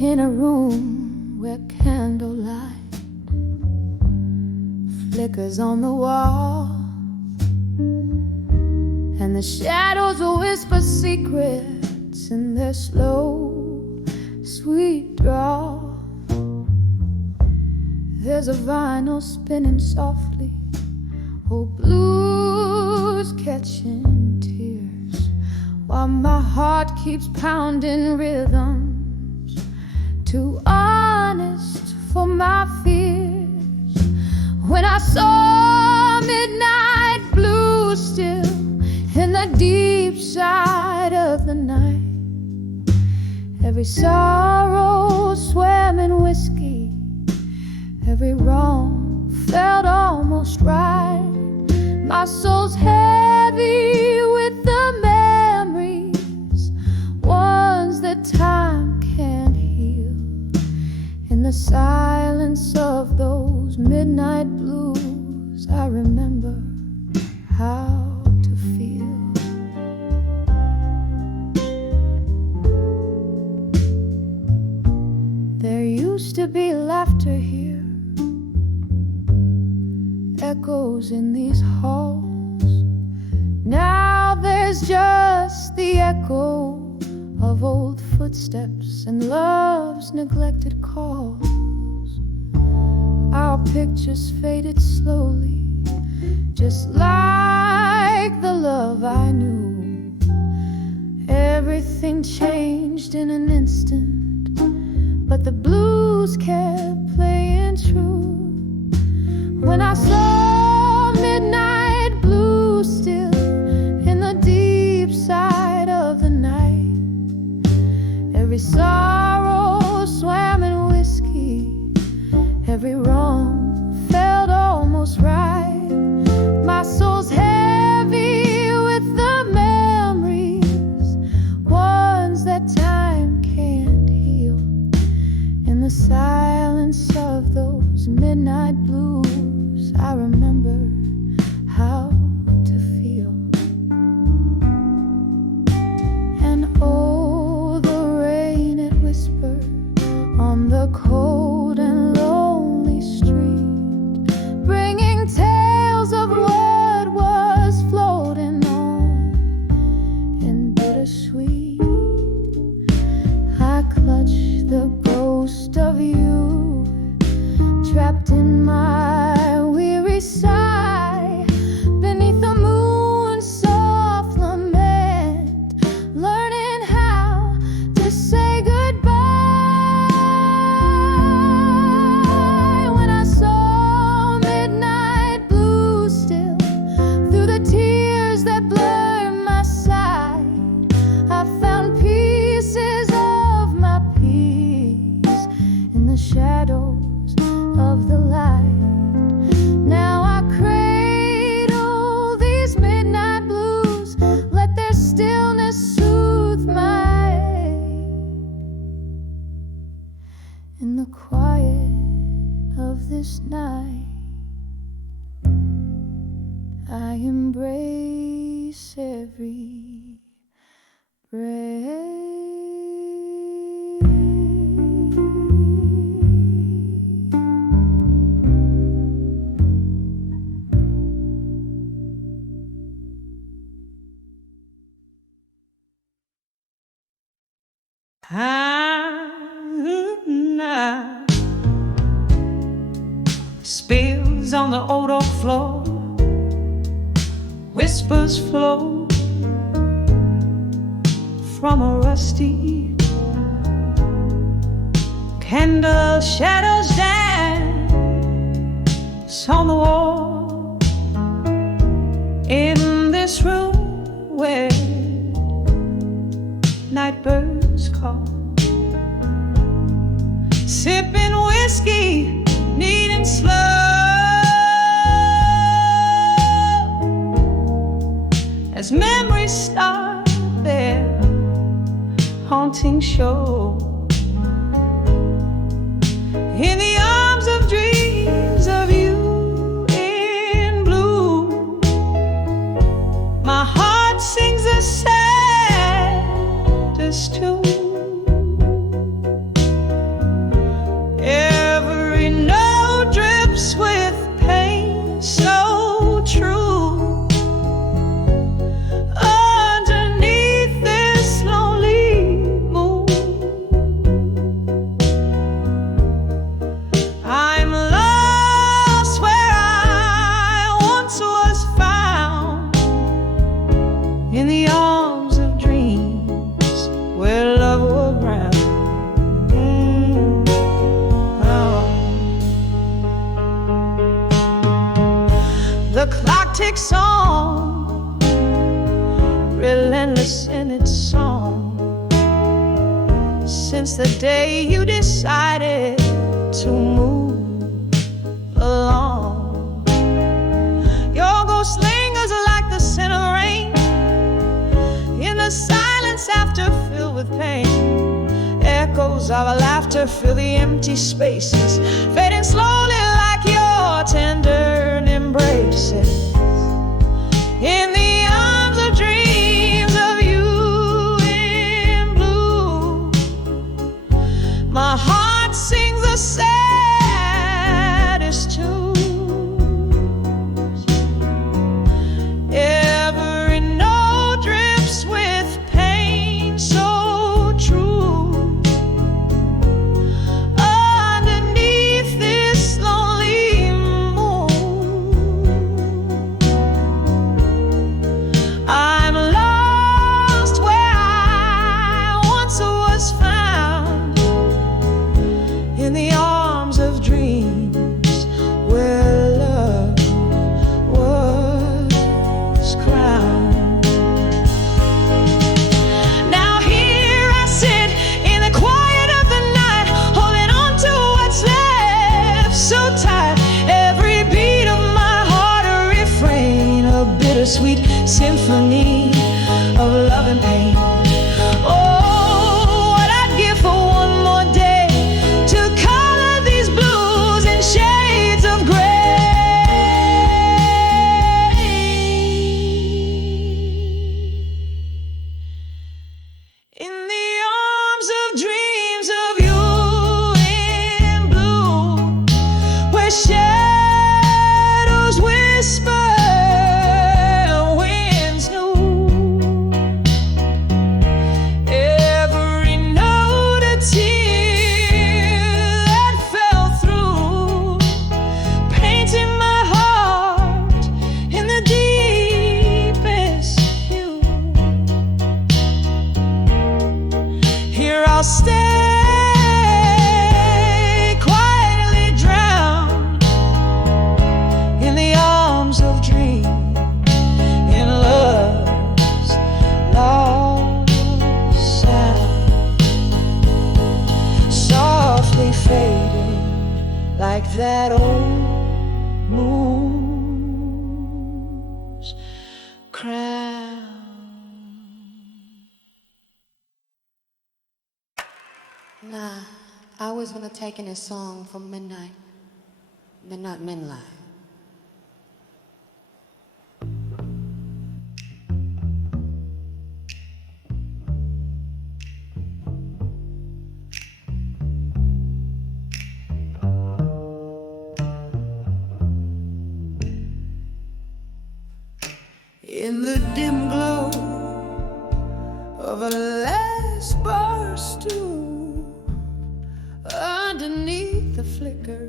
in a room where candlelight flickers on the wall, and the shadows will whisper secrets in their slow, sweet drawl. There's a vinyl spinning softly, old blues catching tears, while my heart keeps pounding rhythms too honest for my fears. When I saw midnight blue still in the deep side of the night, every sorrow swam in whiskey, every wrong felt almost right. My soul's heavy with the memories, ones that time can't heal. In the silence of those midnight blues, I remember how to feel. There used to be laughter here, echoes in these halls. Now there's just the echo of old footsteps and love's neglected calls. Our pictures faded slowly, just like the love I knew. Everything changed in an instant, but the blues kept playing true. When I saw midnight blue still in the deep side of the night, every sorrow swam in whiskey, every wrong felt almost right. My soul's heavy with the memories, ones that time can't heal. In the silence of those midnight blues, I remember how to feel. And oh, the rain, it whispered on the cold and lonely street, bringing tales of what was floating on in bittersweet. I clutch the ghost of you, trapped in my weary sigh, beneath the moon's soft lament, learning how to say goodbye. When I saw midnight blue still, through the tears that blurred my sight, I found pieces of my peace in the shadows of the light. Now I cradle these midnight blues, let their stillness soothe my ache. In the quiet of this night, I embrace every breath. Spills on the old oak floor, whispers flow from a rusty candle, shadows dance on the wall. In this room where night birds call, sipping whiskey, needing slow, as memories start their haunting show. In the arms of dreams of you in blue, my heart sings a saddest tune. since the day you decided to move along. Your ghost lingers like the scent of rain in the silence after filled with pain. Echoes of our laughter fill the empty spaces, fading slowly like your tender embraces. In the arms of dreams of you in blue, my heart sings the saddest tunes. Every note drips with pain so true. Underneath this lonely moon, I'm lost where I once was found, in the arms of dreams where love was crowned. Now here I sit in the quiet of the night, holding on to what's left so tight. Every beat of my heart a refrain, a bittersweet symphony of love and pain. Oh, what I'd give for one more day to color these blues in shades of gray. In the arms of dreams of you in blue, where shadows whisper, winds new. Every note a tear that fell through, painting my heart in the deepest hue. Here I'll stay, quietly drowned in the arms of dreams, in love's lost sound, softly fading like that old moon's crown. Nah, I was gonna take in a song from Midnight Moonlight. In the dim glow of a last bar stool, underneath the flicker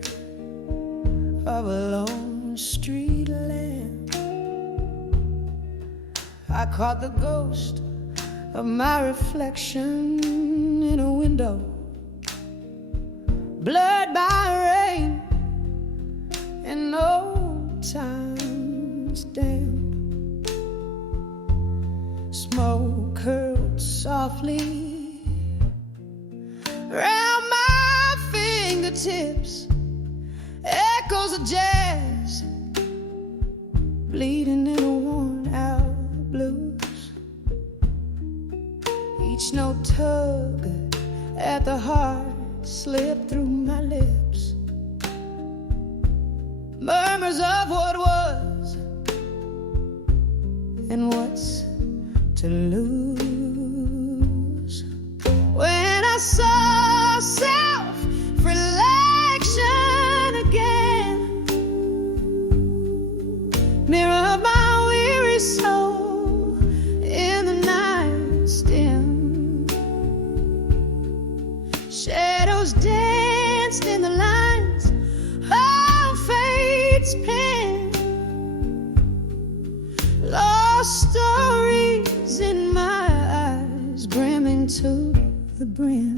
of a lone street lamp, I caught the ghost of my reflection in a window, blurred by rain and old time's damp. Smoke curled softly round my fingertips, echoes of jazz bleeding in a worn-out blues. Each note tug at the heart slipped through my lips, murmurs of what was and what's to lose. When I saw self-reflection again, mirror of my weary soul in the night's dim, shadows danced in the lines of fate's pen, lost stories in my eyes, brimming to the brim.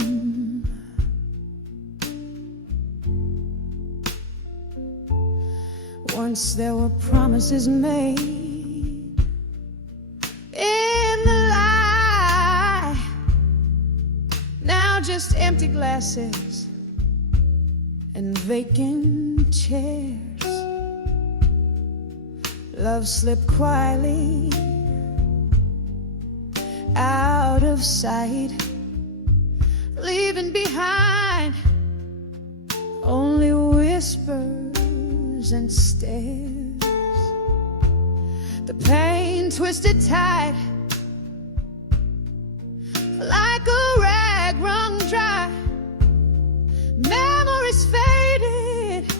Once there were promises made in the light, now just empty glasses and vacant chairs. Love slipped quietly out of sight, leaving behind only whispers and stares. The pain twisted tight like a rag wrung dry. Memories faded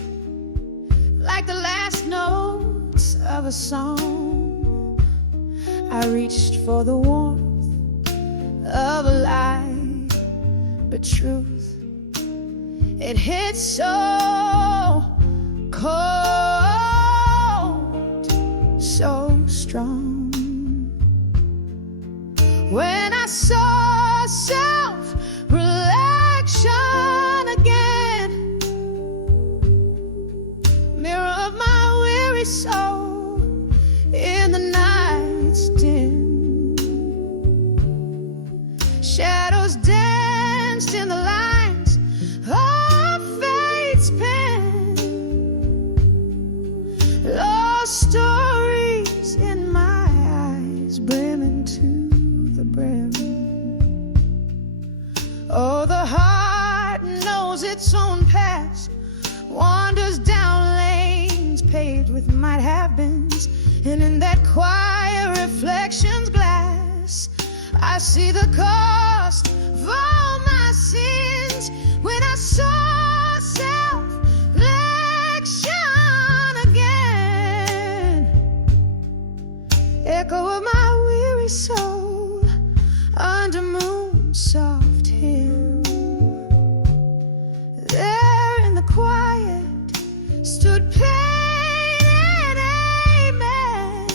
like the last notes of a song. I reached for the warmth of a lie, but truth, it hit so cold, so strong. When I saw self-reflection again, mirror of my weary soul in the night's dim, shadows danced in the lines of fate's pen, lost stories in my eyes brimming to the brim. Oh, the heart knows its own past, wanders down lanes paved with might have beens, and in that quiet reflection's glass I see the cost of all my sins. When I saw self-reflection again, echo of my weary soul under moon's soft hymn. There in the quiet stood pain and amen,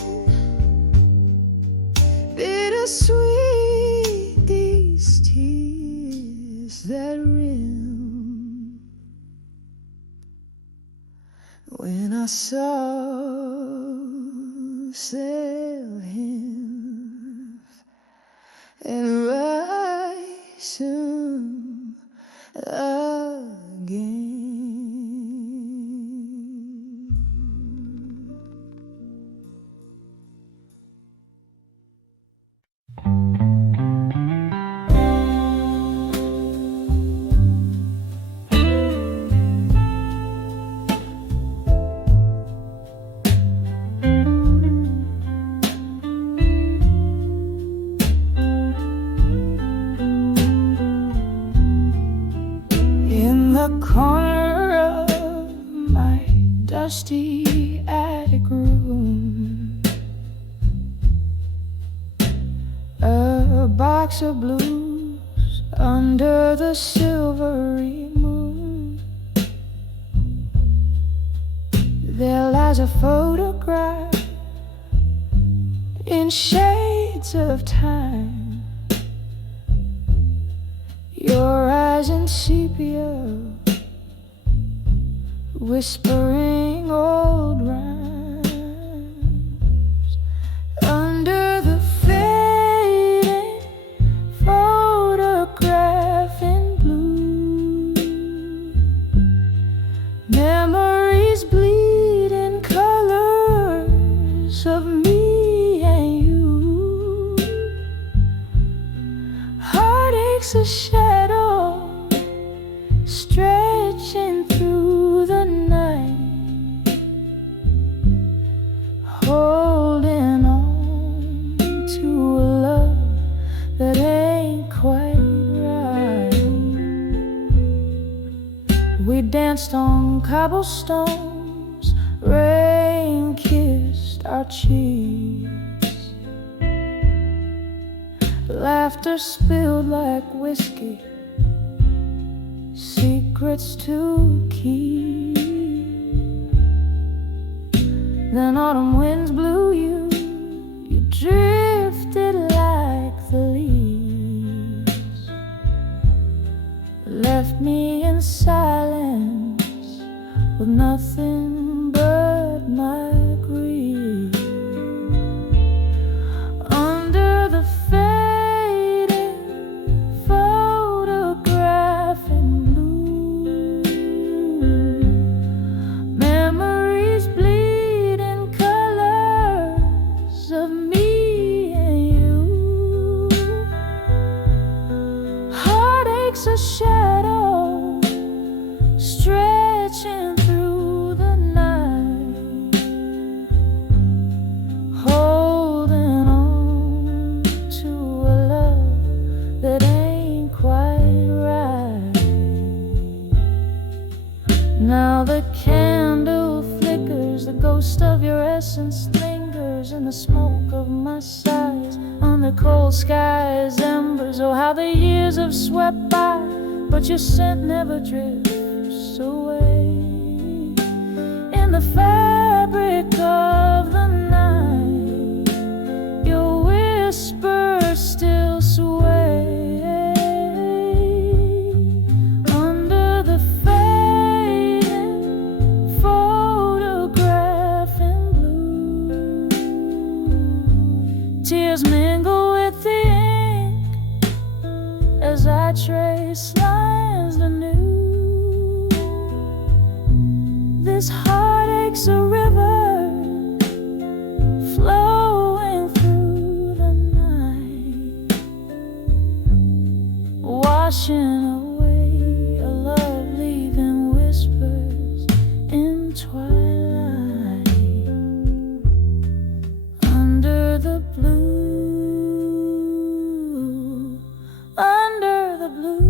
bittersweet these tears that rim. When I saw sail him and rise soon again. The corner of my dusty attic room, a box of blues under the silvery moon. There lies a photograph in shades of time, your eyes in sepia, whispering old rhymes under the fading photograph in blue. Memories bleed in colors of me and you. Heartaches a shadow stretching through the night, holding on to a love that ain't quite right. We danced on cobblestones, rain kissed our cheeks, laughter spilled like whiskey, secrets to keep. Then autumn winds blew you, you drifted like the leaves, left me in silence with nothing but my grief. Under the fading photograph a shadow stretching through the night, holding on to a love that ain't quite right. Now the candle flickers, the ghost of your essence lingers in the smoke of my sighs. On the cold sky's embers, oh how the years have swept by, but your scent never drifts away. In the fabric of the night, your whispers still sway. Under the fading photograph in blue, tears mingle with the ink as I trace lines anew. This heartache's a river flowing through the night, washing away a love, leaving whispers in twilight. Under the blue, under the blue,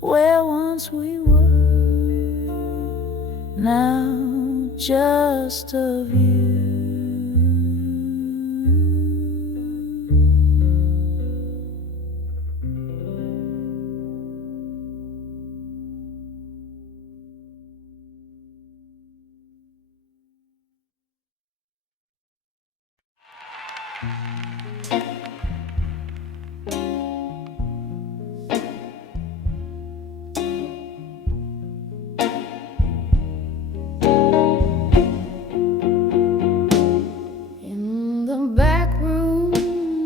where once we were, now just a view. In the back room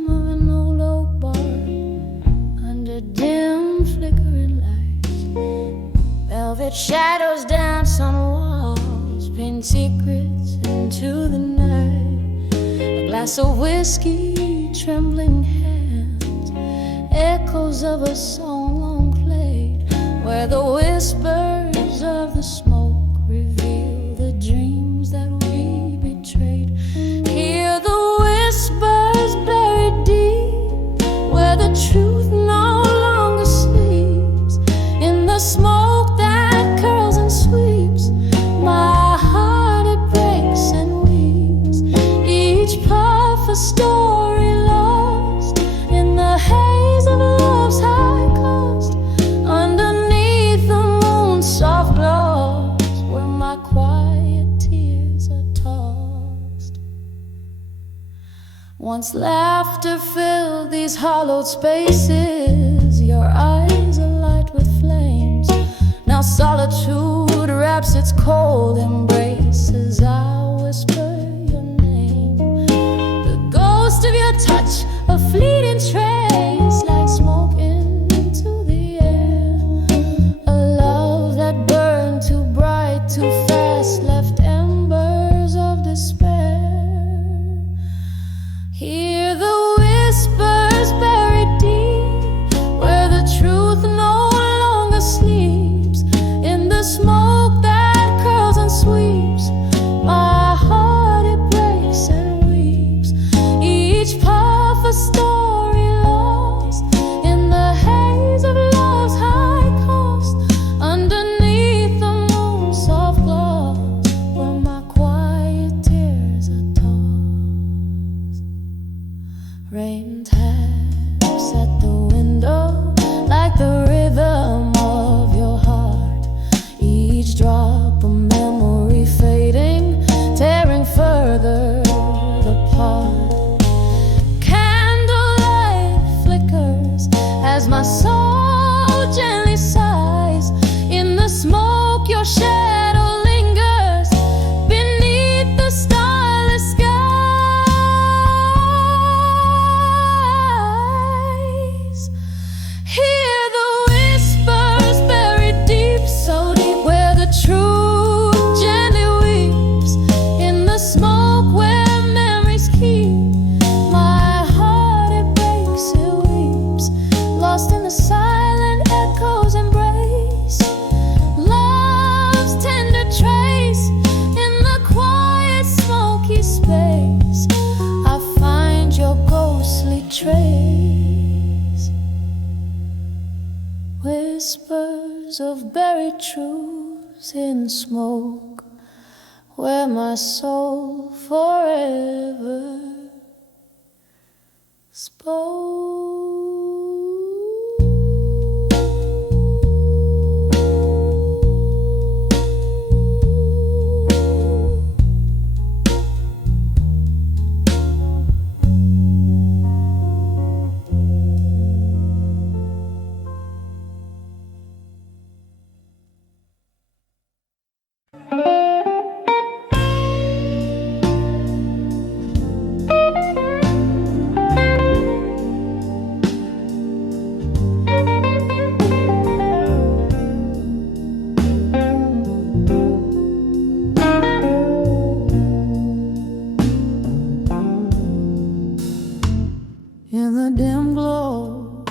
of an old oak barn, under dim flickering lights, velvet shadows dance on walls, paint secrets into the night. A glass of whiskey, trembling hands, echoes of a song long played, where the whispers of the smoke reveal the dreams that we betrayed. Hear the whispers buried deep, where the truth no longer sleeps. In the smoke that curls and sweeps, my heart it breaks and weeps. Each puff a story lost in the haze of love's high cost. Underneath the moon's soft glows, where my quiet tears are tossed. Once laughter filled these hollowed spaces, your eyes alight with flames. Now solitude wraps its cold embrace as I whisper your name. The ghost of your touch, a fleeting trace, like smoke into the air. A love that burned too bright, too fast, left embers of despair. Hear the whispers buried deep, where the truth no longer sleeps. In the smoke that curls and sweeps, my heart it breaks and weeps. Each puff a story lost in the haze of love's high cost. Underneath the moon's soft gloss, where my quiet tears are tossed. Rain taps at the window like the rhythm of your heart. Each drop a memory fading, tearing further apart. Candlelight flickers as my soul gently sighs. In the smoke your shadow lingers beneath the starless sky. trace, whispers of buried truths in smoke, where my soul forever spoke. In the dim glow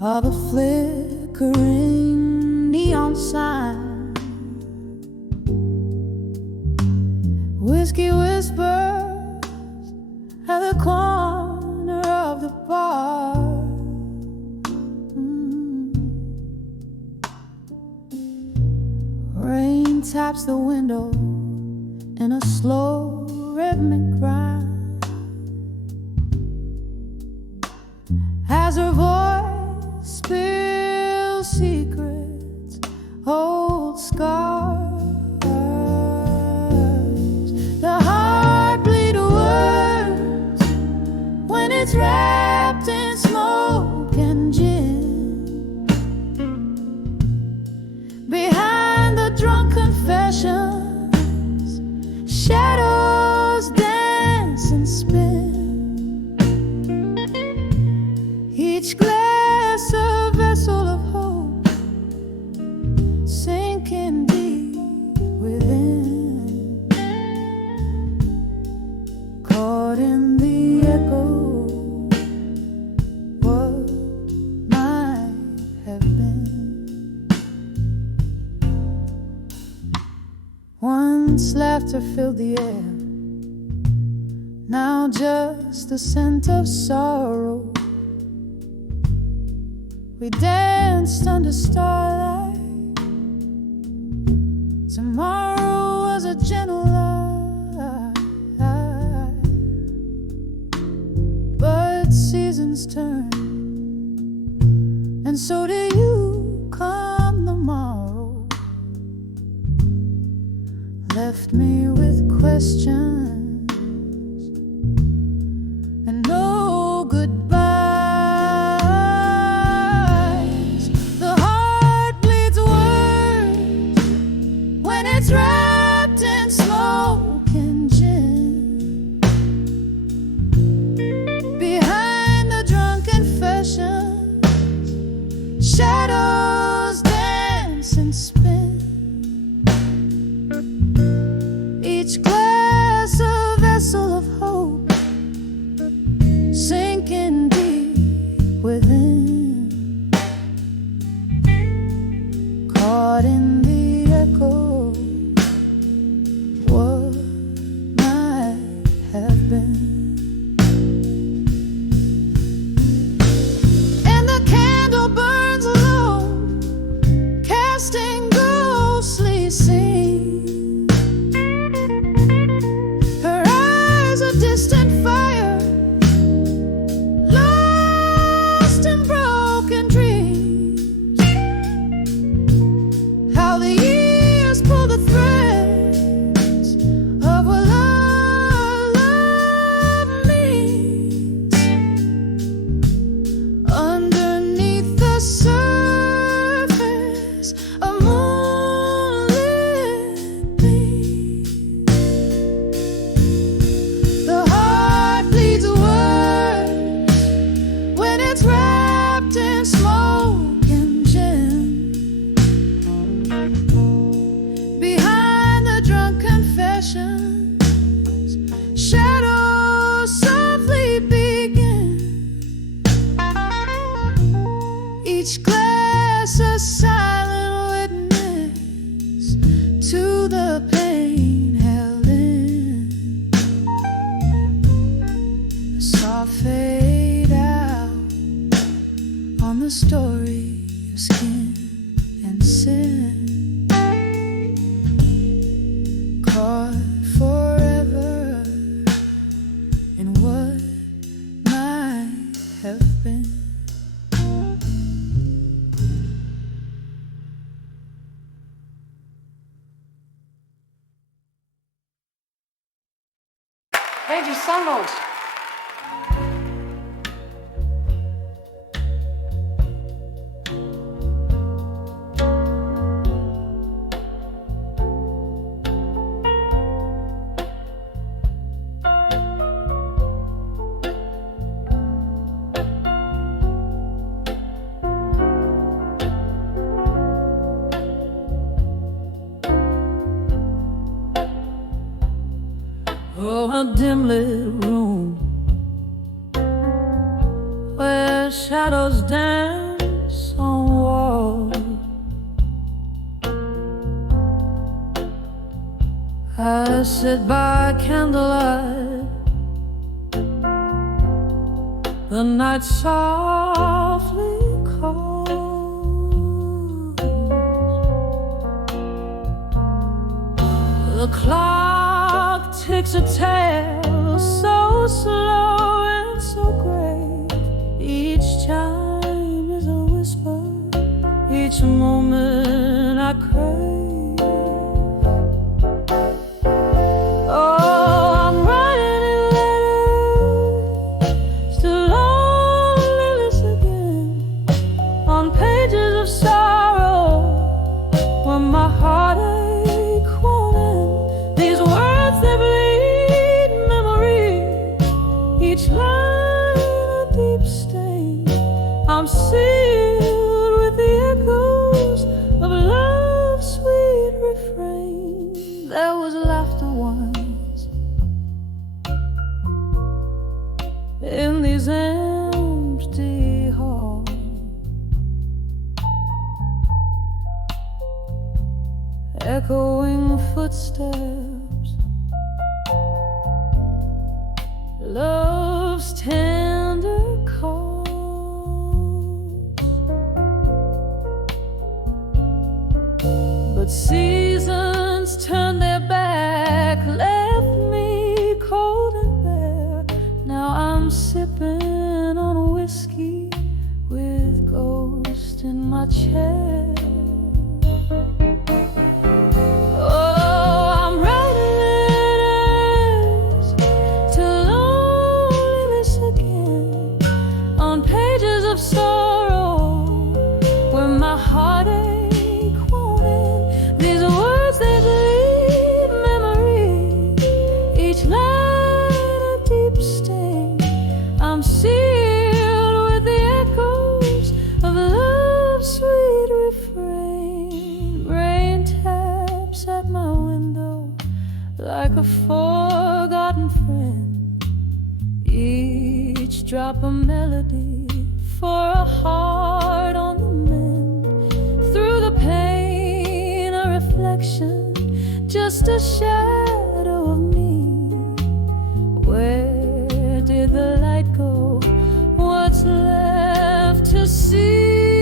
of a flickering neon sign, whiskey whispers at the corner of the bar. Rain taps the window in a slow rhythmic grind, as her voice spills secrets, old scars. The heart bleeds words when it's wrapped in smoke and gin. Behind the drunk confessions, shadows dance and spin. Each glass a vessel of hope, sinking deep within, caught in the echo, what might have been. Once laughter filled the air, now just the scent of sorrow. We danced under starlight. Tomorrow was a gentle lie, but seasons turn, and so do you. Come the morrow left me with questions and no goodbye. It's wrapped in smoke and gin. Behind the drunk confessions, shadows dance and spin. Each glass a vessel of hope, sinking deep within, caught in the echo. Each glass a silent witness to the pain held in. A soft fade the story of skin and sin, caught forever in what might have been. Renditions. Oh, a dim lit room where shadows dance on walls. I sit by candlelight, the night softly calls. The clock ticks a tale so slow and so grave. Each chime is a whisper, each moment I crave. Oh, I'm writing letters to loneliness again, on pages of sorrow where my heartache won't end. These words, they bleed memory, each line a deep stain. I'm sealed with the echoes of love's sweet refrain. There was laughter once in these empty halls, echoing footsteps, love's tender calls. But seasons turned their back, left me cold and bare. Now I'm sipping on whiskey with ghosts in my chair. Oh, I'm writing letters to loneliness again, on pages of sorrow where my heartache won't end. These words, they bleed memory, each line a deep stain. I'm sealed with the echoes of love's sweet refrain. Rain taps at my window like a forgotten friend, each drop a melody for a heart on the mend. Through the pain, a reflection, just a shadow of me. Where did the light go? What's left to see?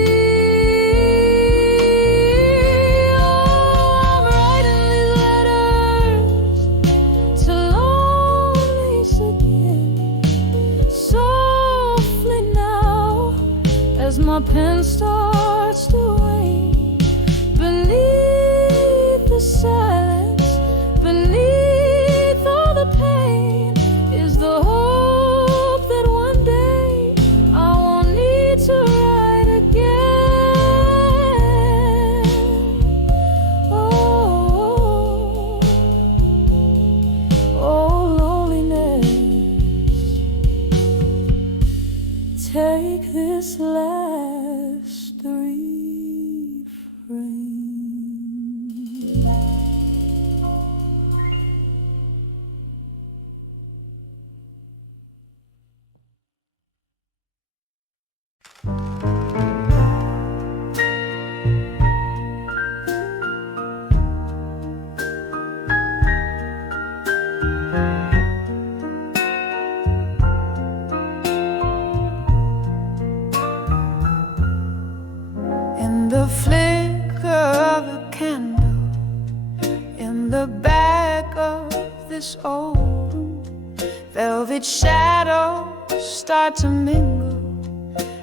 Oh, I'm writing these letters to loneliness again, softly now, as my pen starts to wane. Beneath the silence, beneath all the pain, is the hope that one day I won't need to write again. Oh, oh, loneliness, take this last refrain. this old room. Velvet shadows start to mingle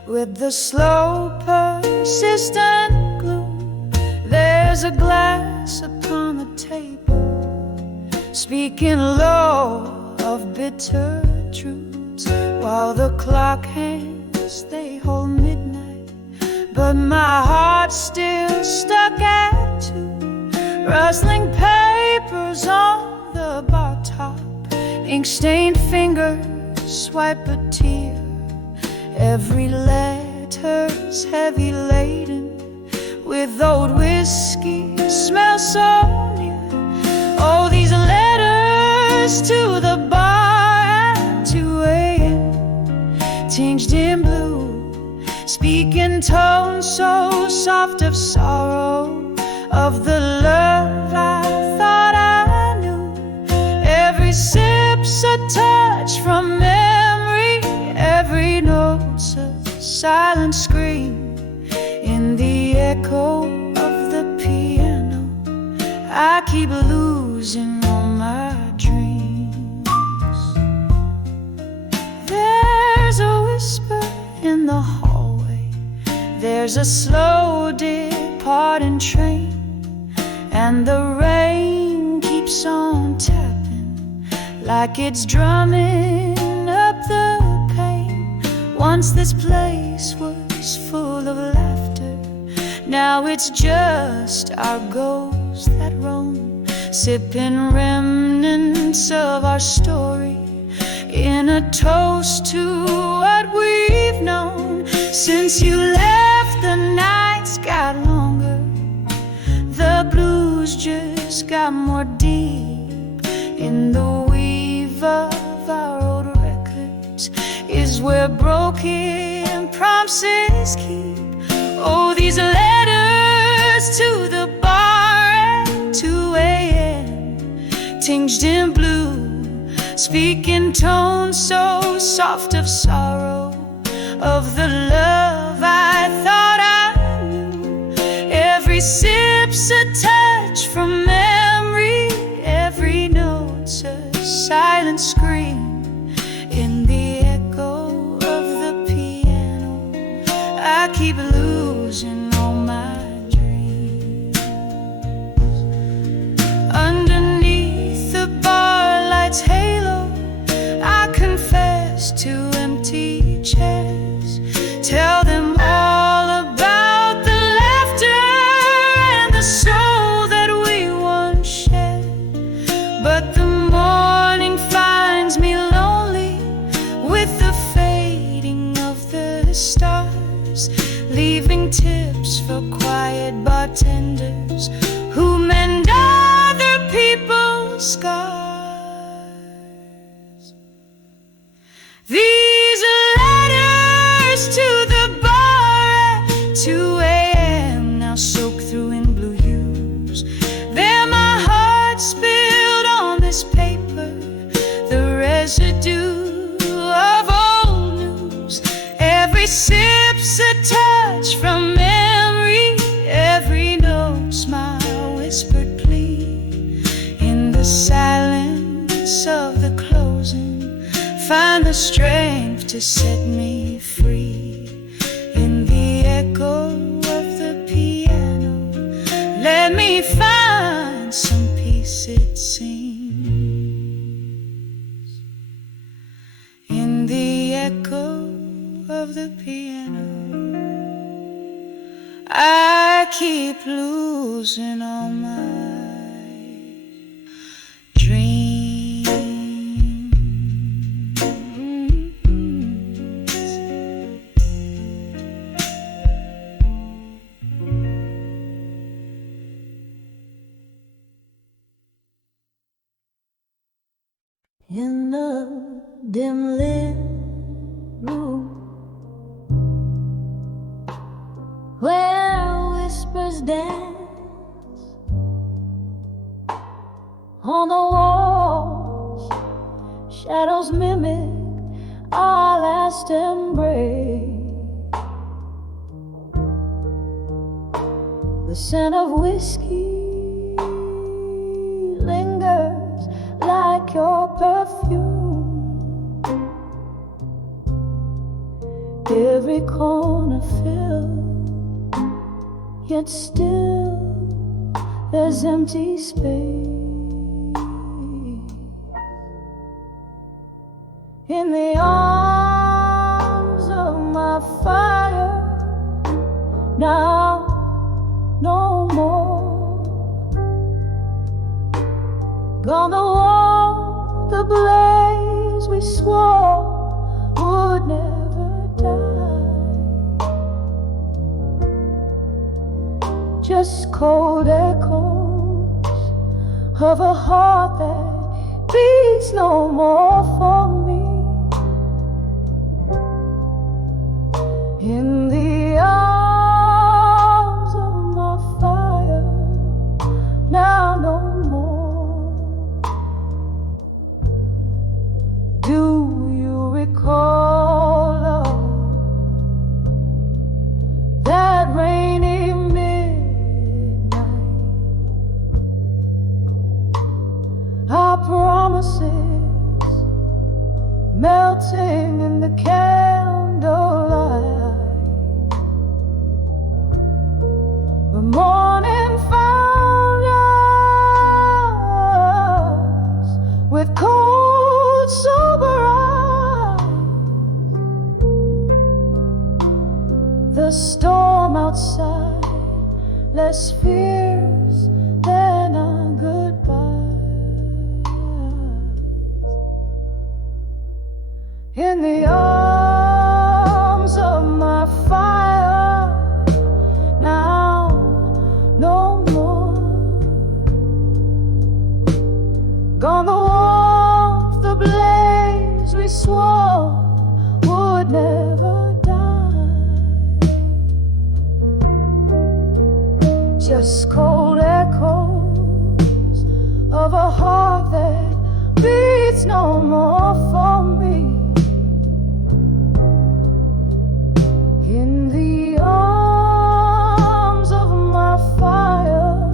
with the slow, persistent gloom. There's a glass upon the table, speaking low of bitter truths, while the clock hands, they hold midnight. But my heart's still stuck at 2. Rustling papers on the bar top, ink-stained fingers swipe a tear. Every letter's heavy laden with old whiskey, smells so near. Oh, these letters to the bar at 2 a.m., tinged in blue, speaking tones so soft of sorrow, of the love I thought I knew. Every sip's a touch from memory, every note's a silent scream. In the echo of the piano, I keep losing all my dreams. There's a whisper in the hallway, there's a slow departing train, and the rain keeps on tapping like it's drumming up the pain. Once this place was full of laughter, now it's just our ghosts that roam, sipping remnants of our story in a toast to what we've known. Since you left, the nights got longer, the blues just got more deep. In the weave of our old records is where broken promises keep. Oh, these letters to the bar at 2 a.m., tinged in blue, speaking tones so soft of sorrow, of the love I thought I knew. Every sip's a touch from memory, every note's a silent scream. In the echo of the piano, I keep losing all my dreams. Underneath the bar light's halo, I confess to empty chairs. Tell them all about the laughter and the soul that we once shared. But the morning finds me lonely with the fading of the stars, leaving tips for quiet bartenders who mend other people's scars. These letters to the bar at 2 a.m., now soaked through in blue hues. They're my heart spilled on this paper, the residue of old news. Every sip's a touch from memory, every note's my whispered plea. In the silence of the closing, find the strength to set me free. In the echo of the piano, let me find some peace, it seems. In the echo of the piano, I keep losing all my dreams. In the dim lit room where whispers dance on the walls, shadows mimic our last embrace. The scent of whiskey lingers like like your perfume. Every corner filled, yet still there's empty space. In the arms of my fire, now no more. Gonna walk the blaze we swore would never die. Just cold echoes of a heart that beats no more for me. In the arms of my fire, now no more. Do you recall, love, that rainy midnight? Our promises melting in the candlelight. The morning found us with cold, sober eyes. The storm outside, less fierce than our goodbyes. In the arms of my fire, now no more. Gonna warm the blaze we swore would never die. Just cold echoes of a heart that beats no more for me. In the arms of my fire,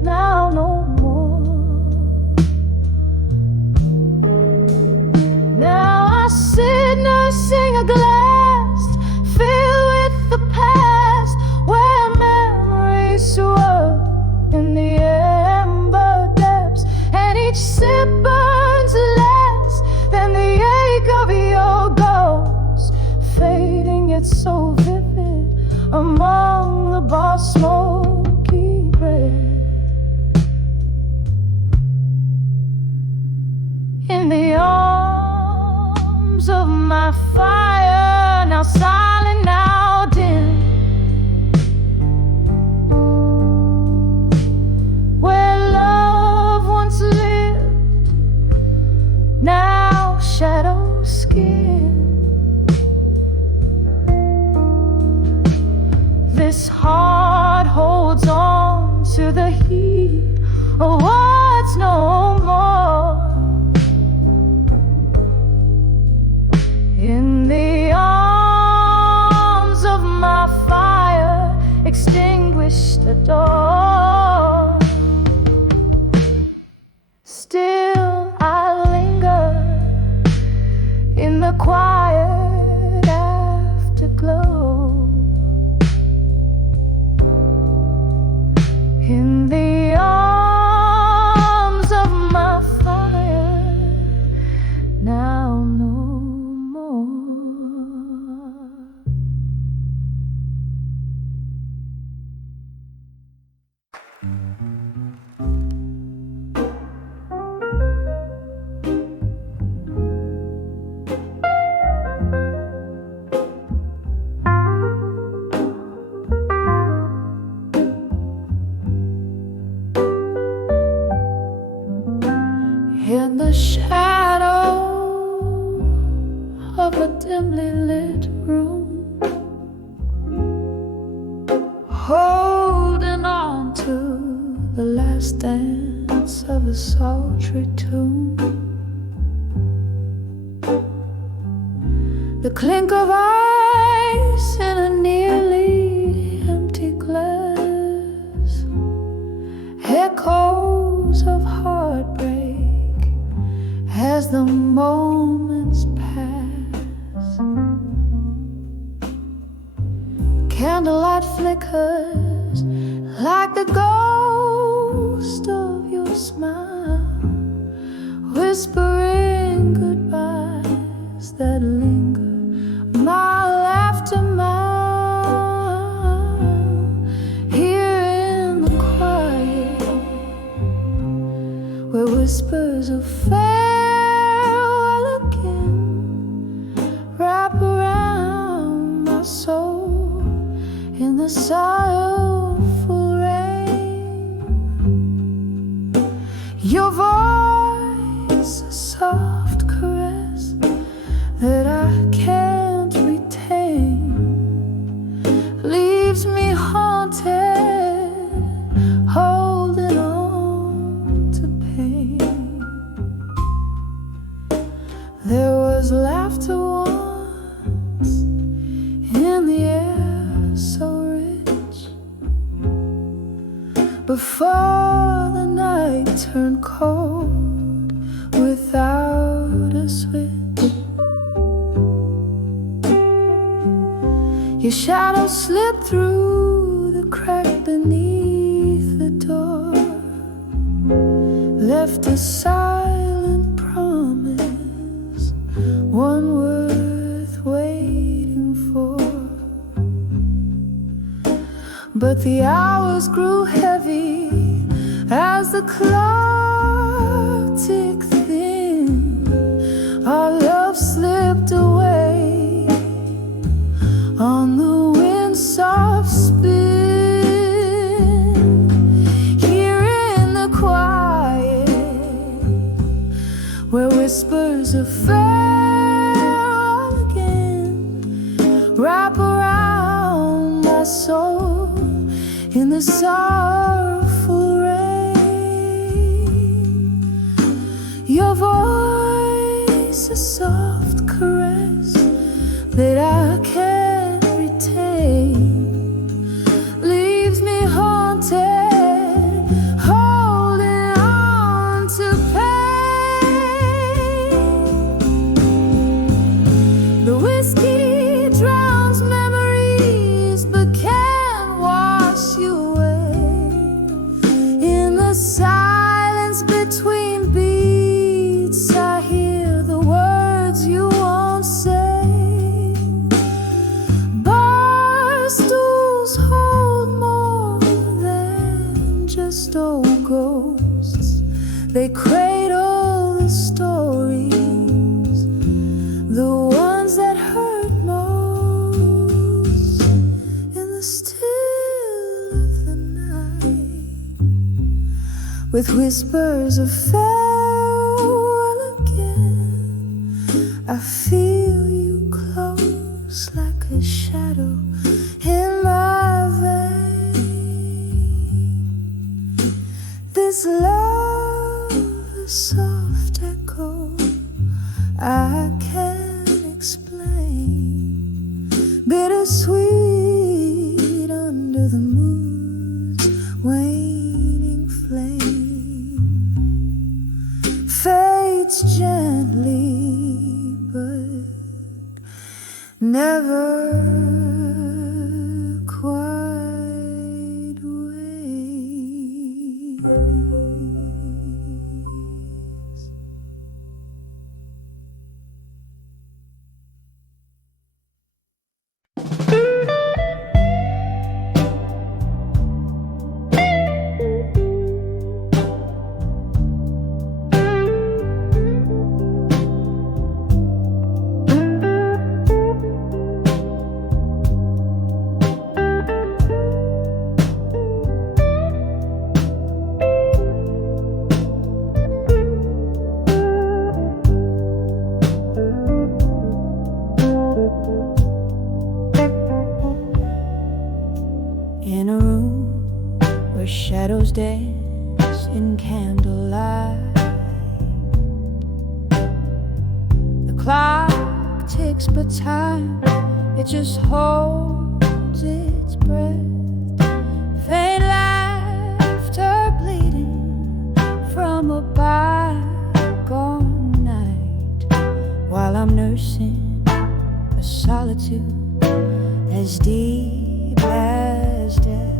now no more. Now I sit nursing a glass filled with the past, where memories swirl in the amber depths, and each sip burns less than the ache of your ghost, fading yet so vivid among the bar smoky breath. In the arms of my fire, now silent, now dim, where love once lived, now shadow skin. This heart holds on to the heat of what's no more. In the arms of my fire, extinguished the door. Still I linger in the quiet afterglow. In the arms of my fire, now no more. In the shadow of a dimly lit room, holding on to the last dance of a sultry tune, the clink of ice in a nearly empty glass, echoes of heartbreak Candlelight flickers like the ghost of your smile, whispering goodbyes that linger mile after mile. Here in the quiet, where whispers of farewell again wrap around my soul in the sorrowful rain. Your voice, a soft caress that I can't retain, leaves me haunted, holding on to pain. There was laughter once in the air so rich, before the night turned cold without a switch. Your shadow slipped through the crack beneath the door, left a silent promise, one worth waiting for. But the hours grew heavy as the clock ticked thin. Our love slipped away on the wind's soft spin. Here in the quiet, where whispers of farewell again wrap around my soul in the sorrowful rain. Your voice, a soft caress that I can't retain, leaves me haunted, holding on to pain. The whiskey drowns memories but can't wash you away. In the silence between beats, I hear the words you won't say. Bar stools hold more than just old ghosts. They cradle the stories, the ones that hurt most, in the still of the night, with whispers of farewell again. I feel you close like a shadow in my vein. This love, a soft echo I can't explain, bittersweet under the moon's waning flame, fades gently but never quite wanes. In a room where shadows dance in candlelight, the clock ticks but time, it just holds its breath. Faint laughter bleeding from a bygone night, while I'm nursing a solitude as deep as death.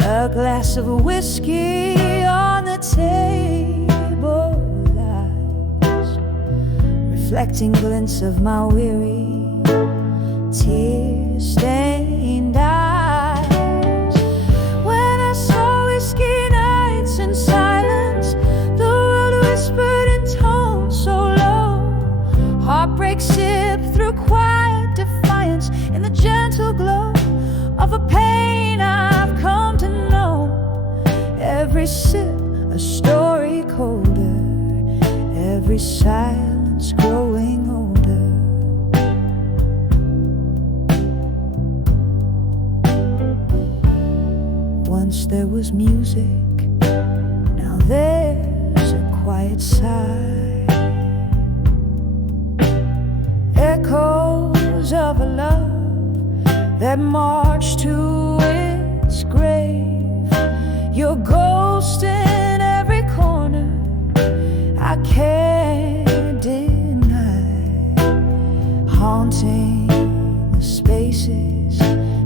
A glass of whiskey on the table lies, reflecting glints of my weary, tear-stained eyes. When I saw whiskey nights in silence, the world whispered in tones so low. Heartbreak sipped through quiet defiance in the gentle glow of a pain I've come to know. Every sip a story colder, every silence growing older. Once there was music, now there's a quiet sigh. Echoes of a love that marched to its grave. Your ghost in every corner, I can't deny, haunting the spaces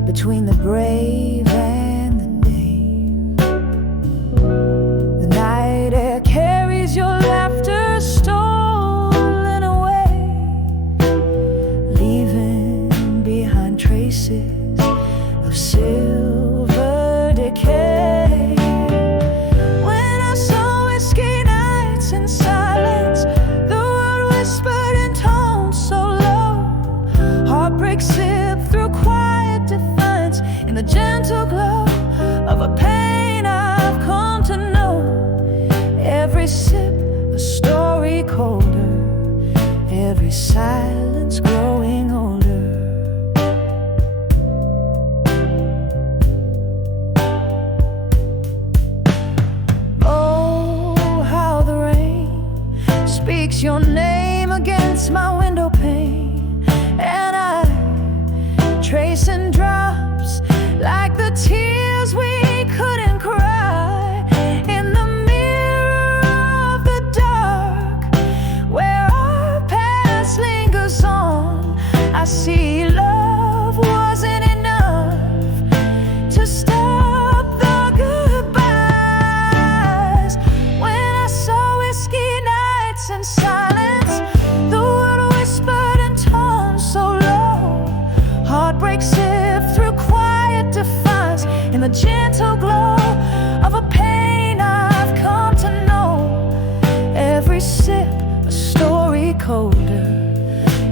between the brave and the name. The night air carries your laughter stolen away, leaving behind traces of silver decay. When I saw whiskey nights in silence, the world whispered in tones so low. Heartbreak sipped through quiet defiance in the gentle glow of a pain I've come to know. Every sip a story colder, every silence growing older. Oh, how the rain speaks your name against my window pane, and I trace in drops like the tears we couldn't cry. In the mirror of the dark, where our past lingers on, I see love wasn't enough to stop the goodbyes. When I saw whiskey nights in silence, the world whispered in tones so low. Heartbreak sipped through quiet defiance in the gentle glow of a pain I've come to know. Every sip a story colder,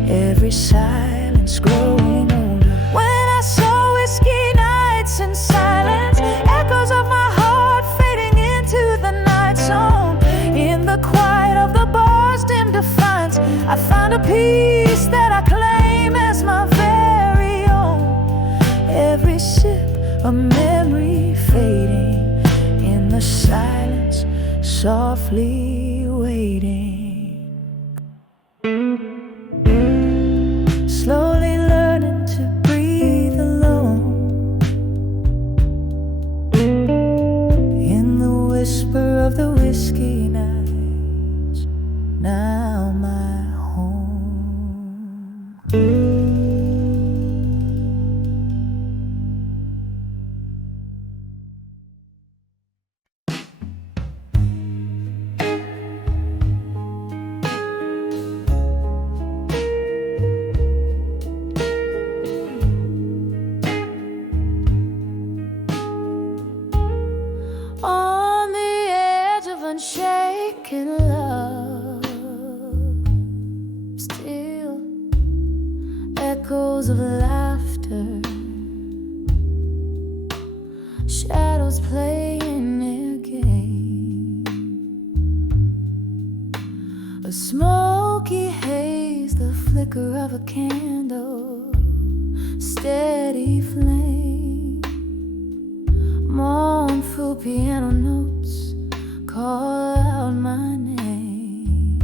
every silence growing older. When I saw whiskey nights in silence, echoes of my heart fading into the night zone. In the quiet of the bar's dim defiance, I found a peace that I claim as my very own. Every sip a memory fading in the silence, softly waiting. Slowly learning to breathe alone in the whisper of the whiskey nights, now my home. On the edge of unshaken love, still echoes of laughter, shadows playing their game. A smoky haze, the flicker of a candle, steady flame. Mournful piano notes call out my name.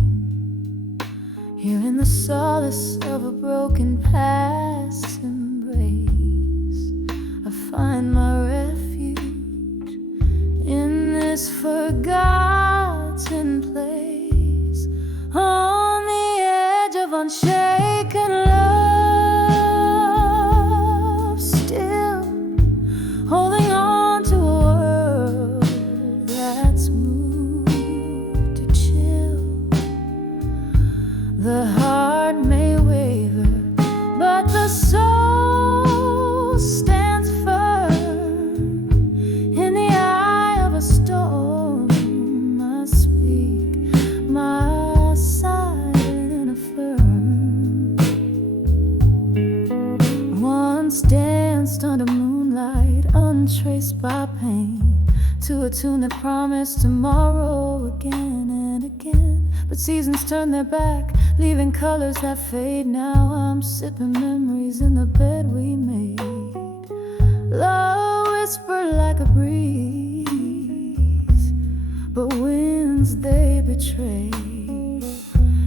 Here in the solace of a broken past embrace, I find my refuge in this forgotten place. On the edge of unshaken love, the soul stands firm in the eye of a storm. I speak my silent affirm. Once danced under moonlight, untraced by pain, to a tune that promised tomorrow again and again. But seasons turn their back, leaving colors that fade. Now I'm sipping memories in the bed we made. Love whispered like a breeze, but winds they betray.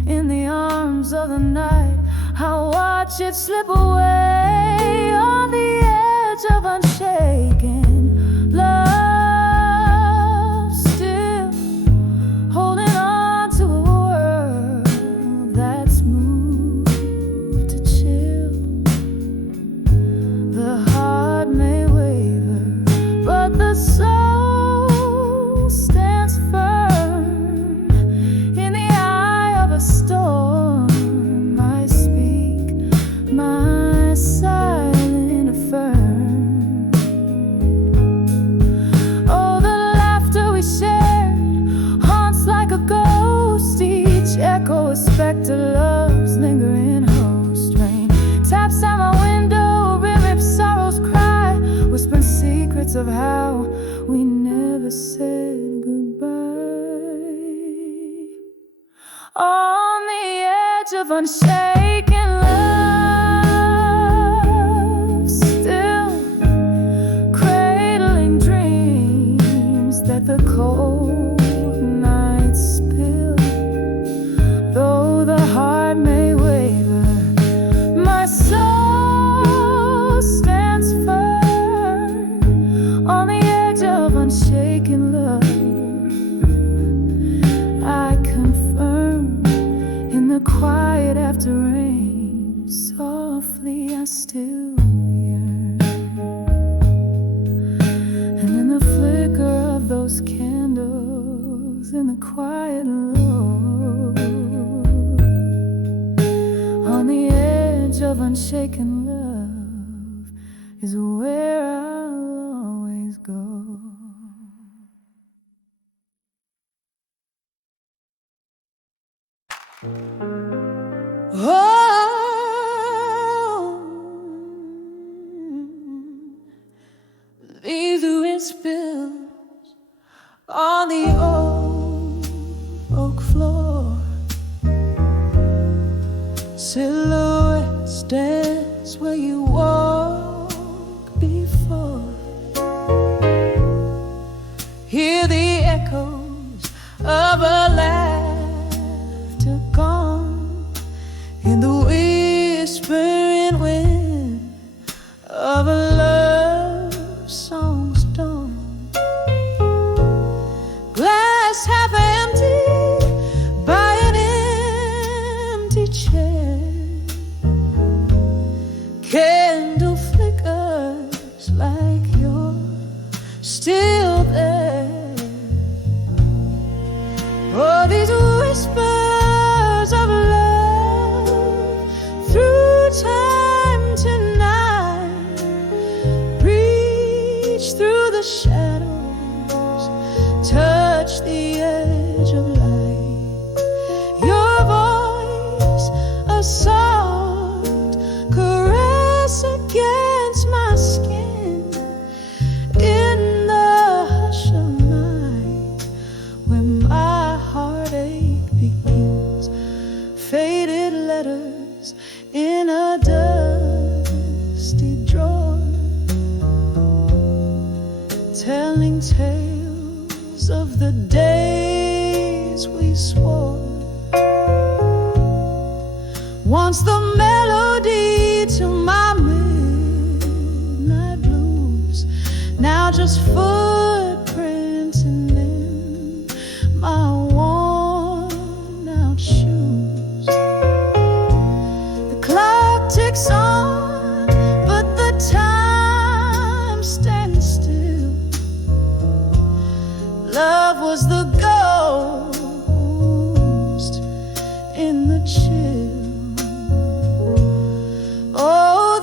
In the arms of the night, I watch it slip away on the edge of unshaken love. Spectre love's lingering host. Rain taps out my window, rip sorrow's cry, whispering secrets of how we never said goodbye. On the edge of unshaken love, still cradling dreams that the cold nights spill. Though the heart may waver, my soul stands firm on the edge of unshaken love. I confirm in the quiet after rain, softly I still yearn. And in the flicker of those candles, in the quiet low, on the edge of unshaken love is where I'll always go. Oh, leave the wind spills on the old oak floor. Silhouettes dance where you walk before. Hear the echoes of a laughter gone in the whispering wind of a love song's dawn. Glass half empty by an empty chair. Candle flickers like you're still there. Oh, these whispers of love through time tonight reach through the shadows, touch the edge of light. Your voice, a soft caress against my skin in the hush of night when my heartache begins. Faded letters in a dusty drawer, telling tales of the days we swore. Once the melody to my midnight blues, now just footprints in them, my worn out shoes. The clock ticks on, but the time stands still. Love was the ghost in the chill. Oh,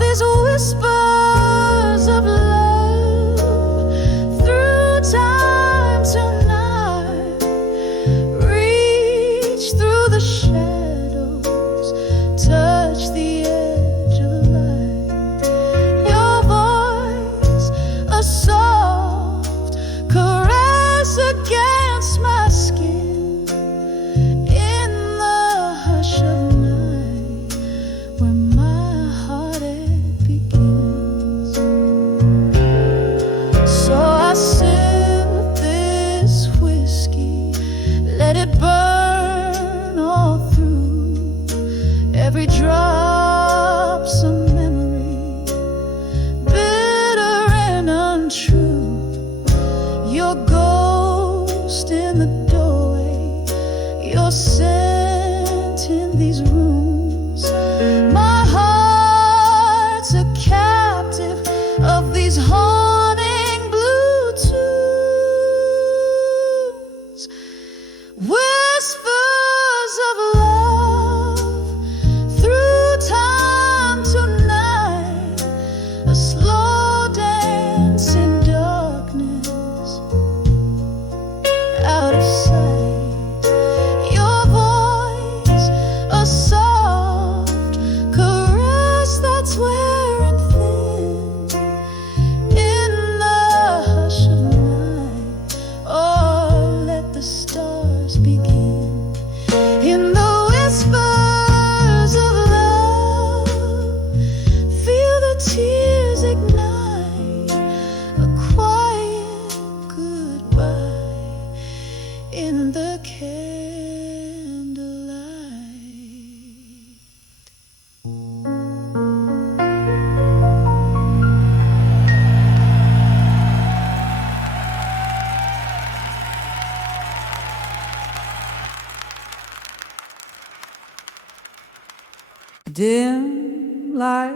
moonlight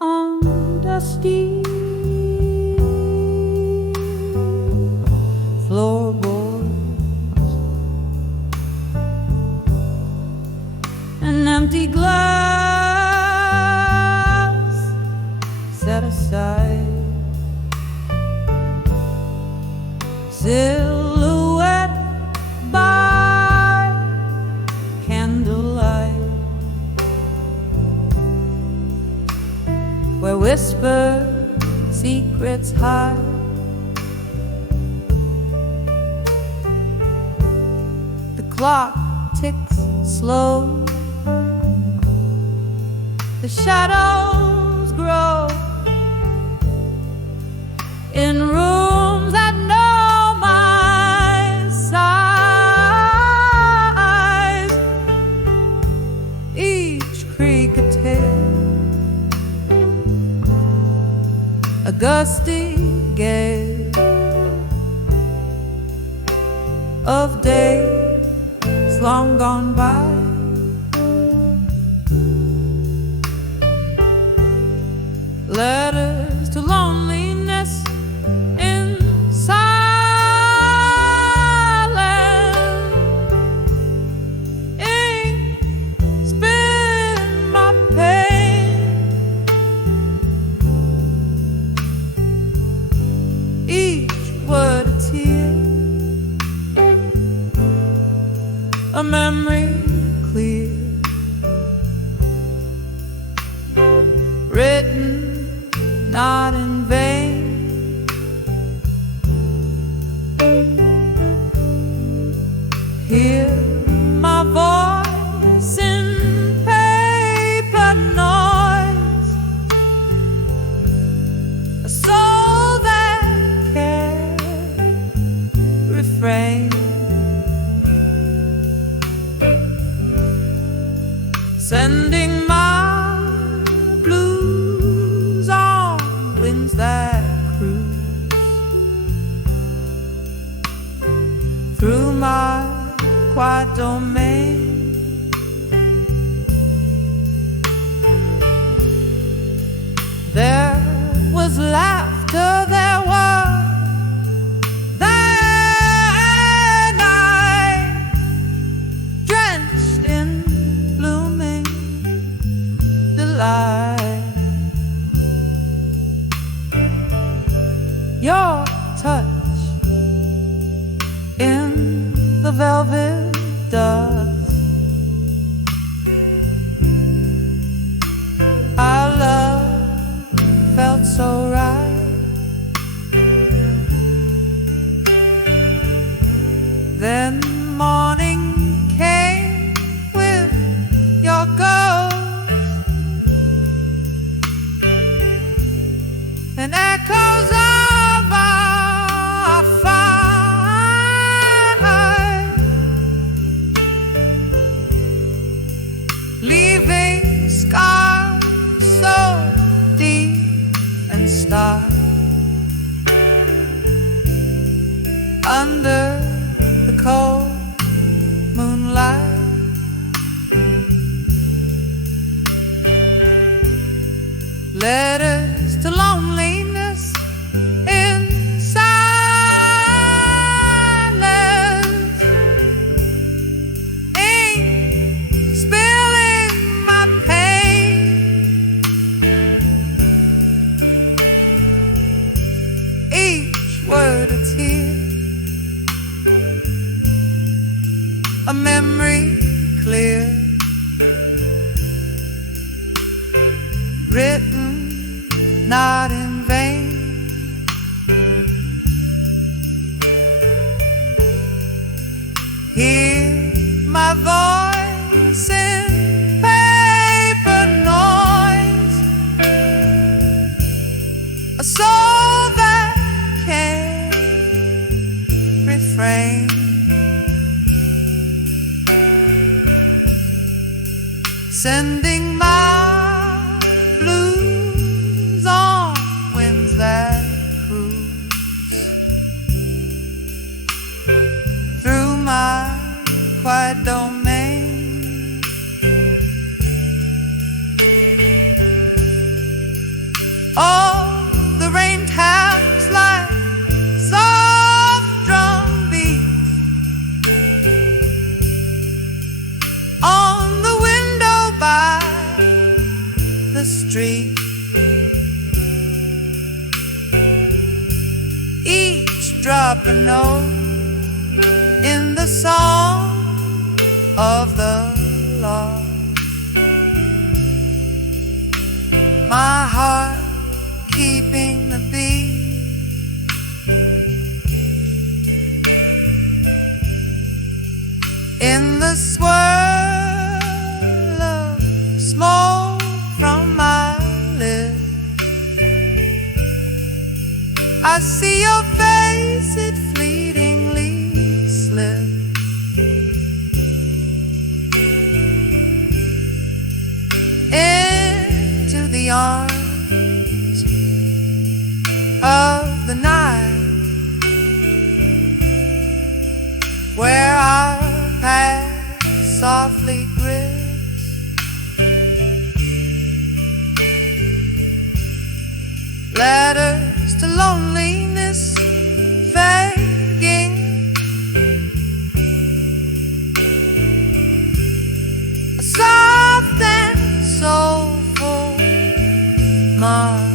on dusty floorboards, an empty glass set aside, silhouette by candlelight, where whispered secrets hide. The clock ticks slow, the shadows grow in rooms that know my size. Each creak a tale, a gusty gale of days long gone by. Letters to loneliness in silence, ink spilling my pain, each word a tear, a memory clear, written not in vain. Hear my voice in paper noise, a soul that can't refrain, sending my blues on winds that cruise through my quiet domain. There was laughter, there was that night, drenched in blooming delight. Your touch in the velvet dust, our love felt so right. Then morning came with your ghost and echoes of our fight, leaving scars so deep and stark under the cold moonlight. Letters to loneliness in silence, ink spilling my pain, each word a tear, a memory clear, written not in vain. Hear my voice in paper noise, a soul that can't refrain, sending my blues on winds that cruise through my quiet domain. the street. Each drop a note in the song of the lost. My heart keeping the beat. In the swirl of smoke from my lips, I see your face, it fleetingly slips. Into the arms of the night, where our past softly grips. Letters to loneliness begging, a soft and soulful mark.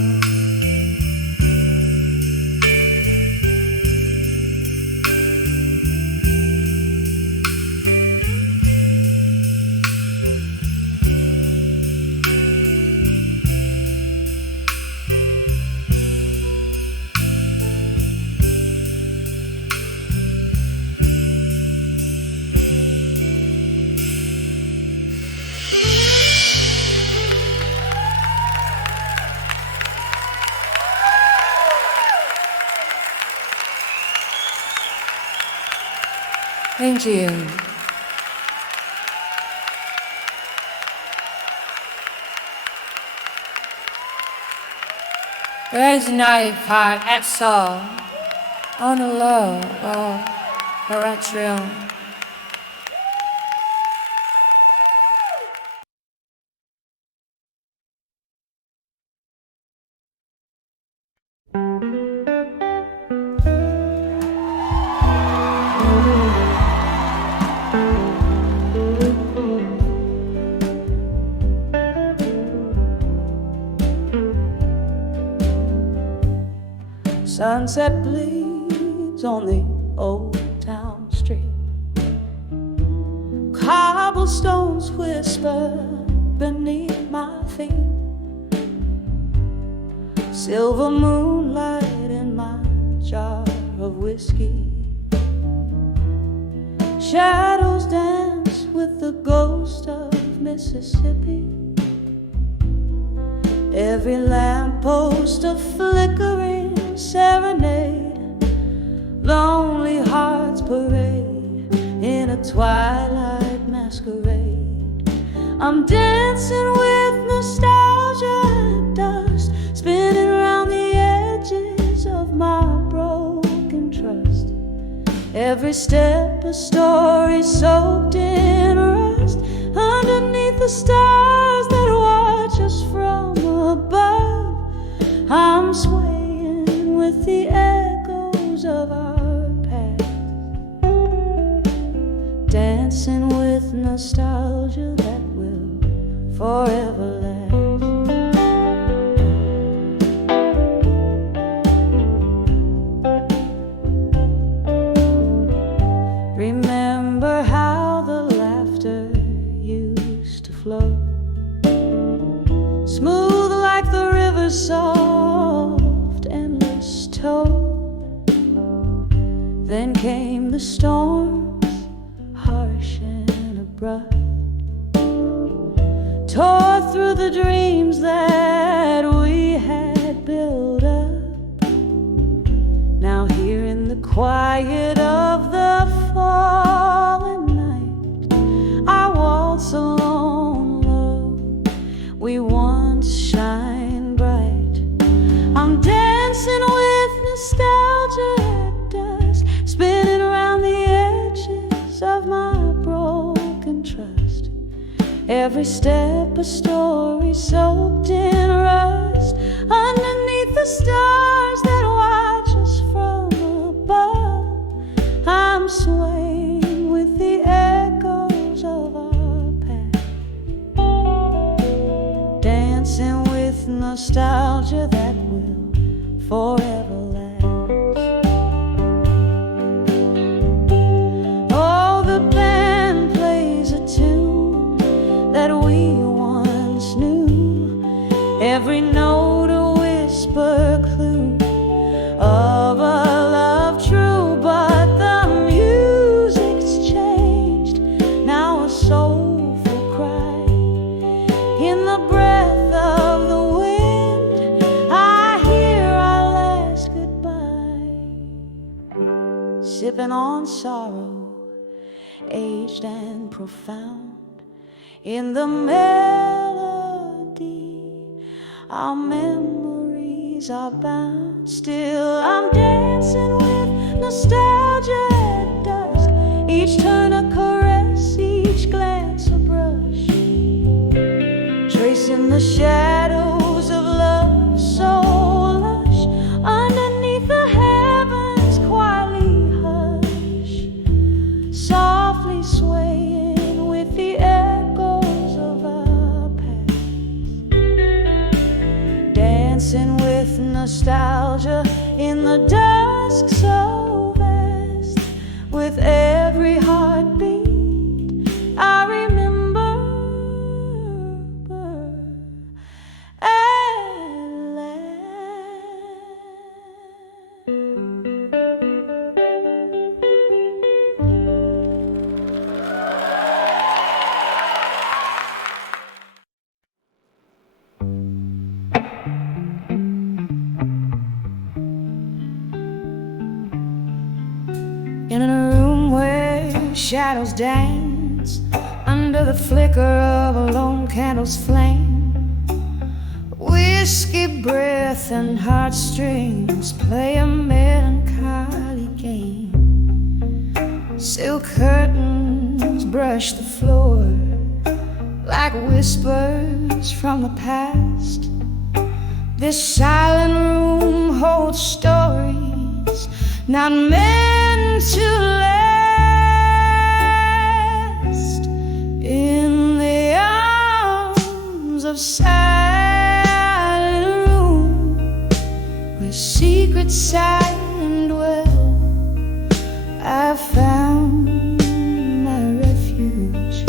Thank you. There's 95 at Soul on the low of Heartfelt. Sunset bleeds on the old town street. Cobblestones whisper beneath my feet. Silver moonlight in my jar of whiskey. Shadows dance with the ghost of Mississippi. Every lamppost a flickering serenade. Lonely hearts parade in a twilight masquerade. I'm dancing with nostalgia dust, spinning around the edges of my broken trust. Every step a story soaked in rust, underneath the stars that watch us from above. I'm swaying with the echoes of our past, dancing with nostalgia that will forever last. Remember how the laughter used to flow, smooth like the river's soft, endless tone. Then came the storms, harsh and abrupt, tore through the dreams that we had built up. Now here in the quiet of the fallen night, I waltz alone low, we once shine bright. I'm dancing with nostalgia at dusk, spinning around the edges of my broken trust. Every step a story soaked in rust, underneath the stars that watch us from above. I'm swaying with the echoes of our past, dancing nostalgia that will forever last. Oh, the band plays a tune that we once knew, every note a whisper clue of a love true, but the music's changed, now a soulful cry in the breath of the wind. I hear our last goodbye, sipping on sorrow, aged and profound. In the melody, our memories are bound. Still I'm dancing with nostalgia at dusk, each turn a caress, each glance a brush, tracing the shadows of love so lush, underneath the heavens quietly hush, softly swaying with the echoes of our past, dancing with nostalgia in the dusk so vast. With every heartbeat I remember at last. In a room where shadows dance under the flicker of a lone candle's flame, whiskey breath and heartstrings play a melancholy game. Silk curtains brush the floor like whispers from the past. This silent room holds stories not meant to last. In the arms of silent room, where secrets silent dwell, I found my refuge,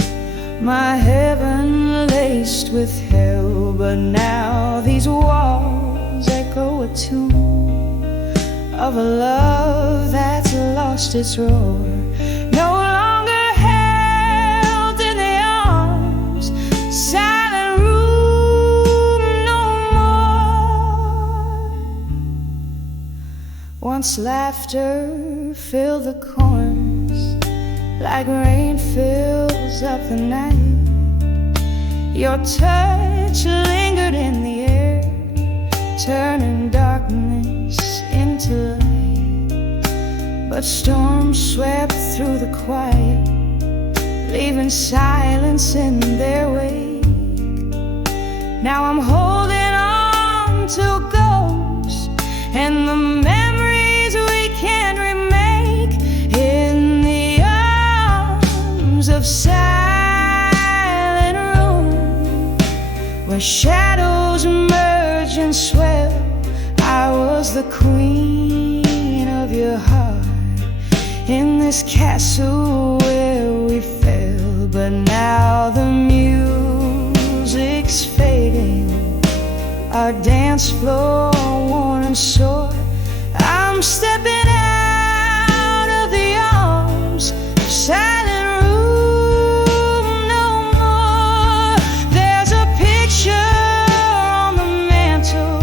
my heaven laced with hell. But now these walls echo a tune of a love that's lost its roar, no longer held in the arms, silent room no more. Once laughter filled the corners, like rain fills up the night. Your touch lingered in the air, turning darkness into light. But storms swept through the quiet, leaving silence in their wake. Now I'm holding on to ghosts and the memories we can't remake. In the arms of silent room, where shadows merge and swell, I was the queen of your heart, in this castle where we fell. But now the music's fading, our dance floor worn and sore. I'm stepping out of the arms of silent room no more. There's a picture on the mantle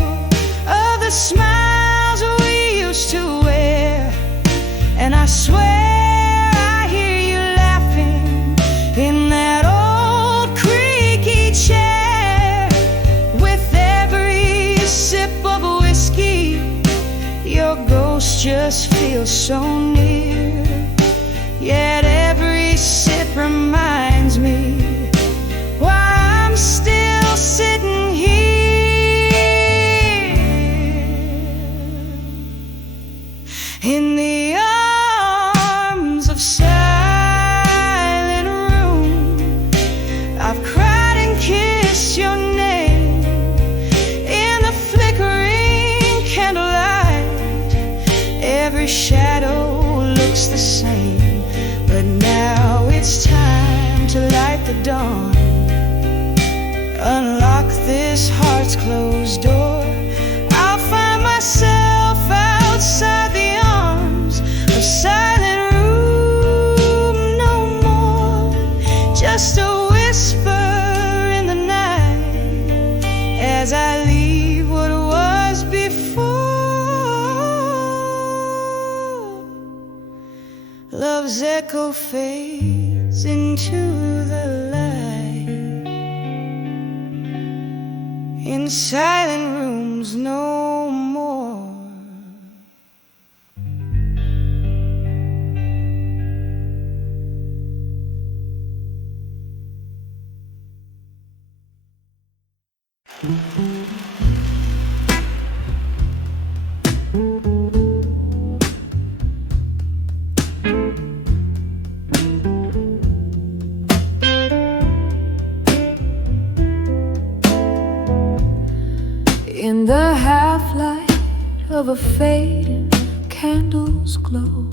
of the smiles we used to wear, and I swear I hear you laughing in that old creaky chair. With every sip of whiskey, your ghost just feels so near. Yet every sip reminds me why I'm still sitting here in the arms of silent room. I've cried and kissed your name in the dawn. Unlock this heart's closed door. I'll find myself outside the arms of silent room. No more just a whisper in the night as I leave what was before. Love's echo fades into the light. In silent rooms no more. In the half-light of a fading candle's glow,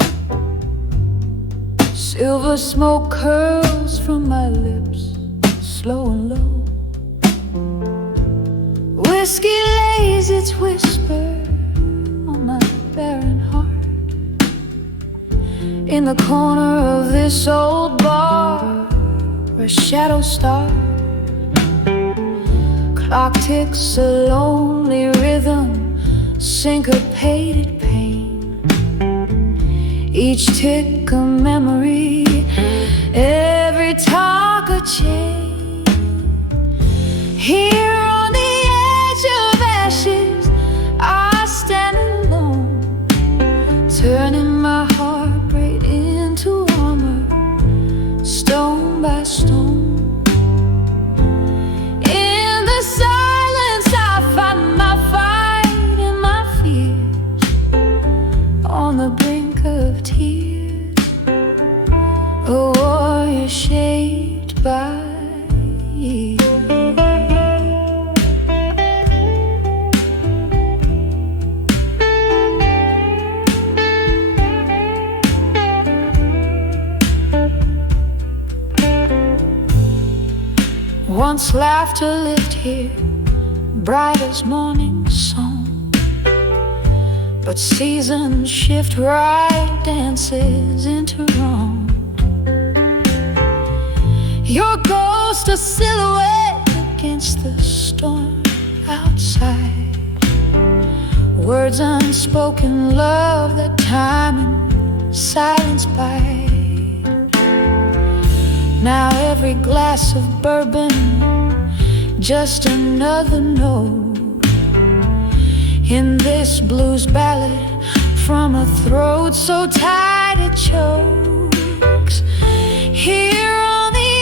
silver smoke curls from my lips, slow and low. Whiskey lays its whisper on my barren heart. In the corner of this old bar where shadows start, clock ticks a lonely rhythm, syncopated pain. Each tick a memory, every talk a chain. Here on the edge of ashes, I stand alone, turning my heartbreak into armor, stone by stone. Silence, I find my fight and my fears on the brink of tears, a warrior shaped by years. Once laughter lived here, bright as morning song, but seasons shift, right dances into wrong. Your ghost a silhouette against the storm outside, words unspoken, love that time and silence bite. Now every glass of bourbon, just another note in this blues ballad from a throat so tight it chokes. Here on the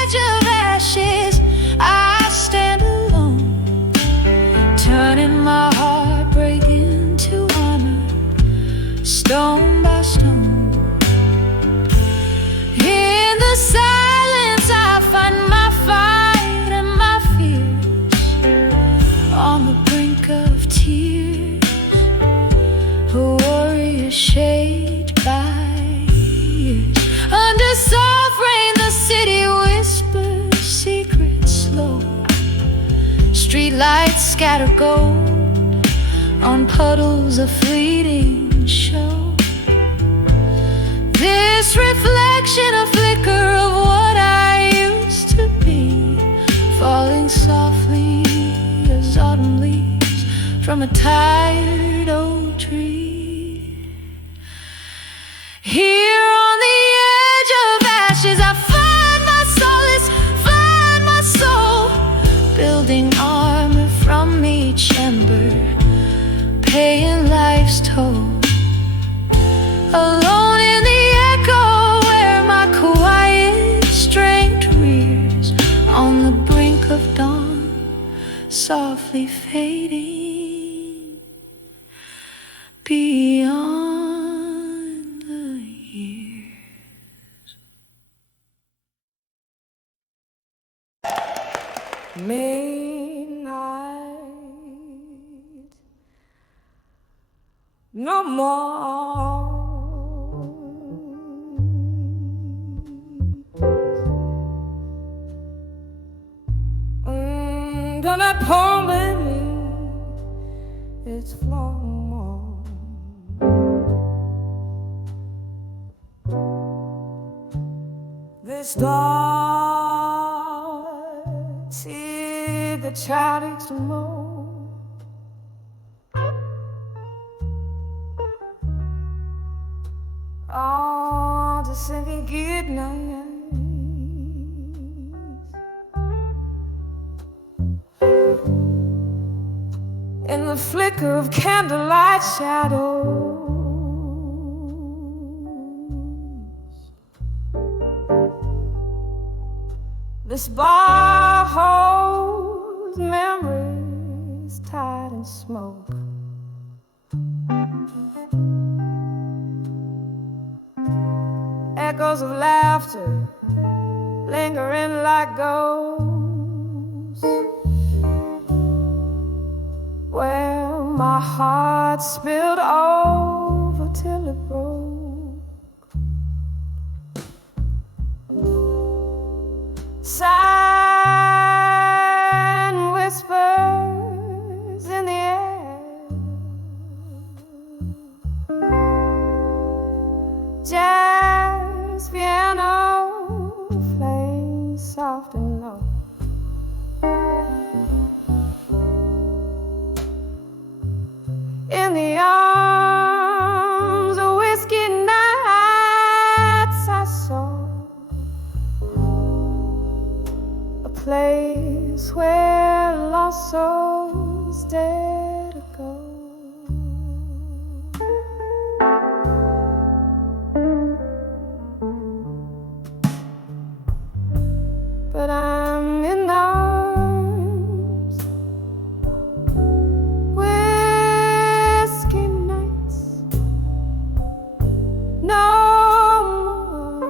edge of ashes, I stand alone, turning my heartbreak into honor, stone by stone. In the silence, I find my fight and my fears on the brink of tears, a warrior shaped by years. Under soft rain, the city whispers secrets slow. Street lights scatter gold on puddles of fleeting show. This reflection, a flicker of what I used to be, falling softly as autumn leaves from a tired old tree. Here on the edge of ashes, I find my solace, find my soul, building armor from each ember, paying life's toll. Alone in the echo where my quiet strength rears on the brink of dawn, softly fading beyond the years. Midnight, no more. that poor lady, it's flawed. They start, see the child explode. Oh, the sinking good night. In the flicker of candlelight shadows, this bar holds memories tied in smoke. Echoes of laughter lingering like ghosts. Well, my heart spilled over till it broke. Silent whispers in the air, jazz piano playing soft and low. In the arms of whiskey nights, I saw a place where lost souls dare to go. But I'm in arms, whiskey nights, no more.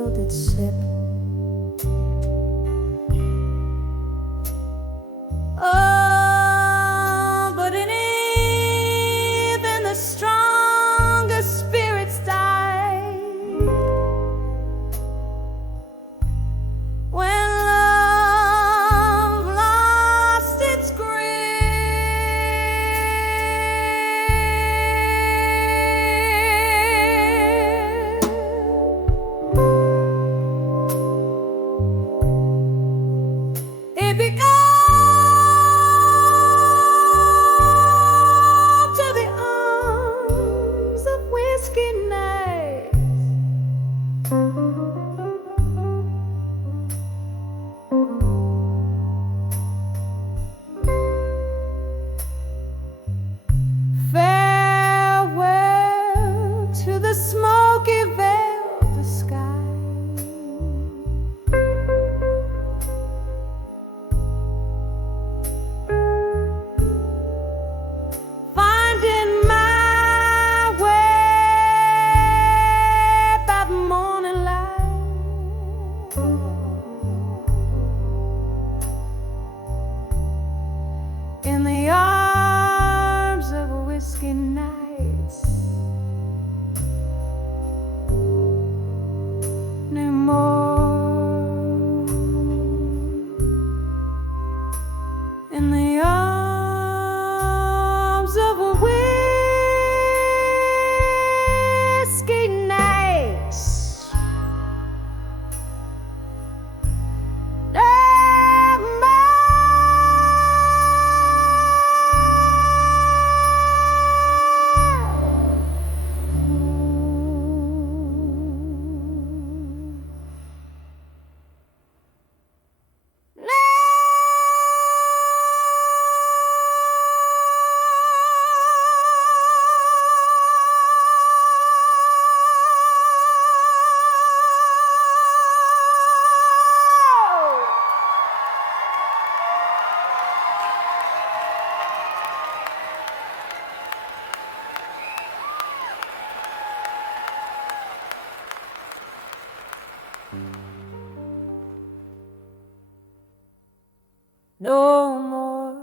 filled its sip. Oh, but in even the strongest spirits die when love lost its grip. It becomes farewell to the smoky veil of the sky. Finding my way by the morning light, in the arms of a whiskey nights. No more in the arms of a whiskey nights. No more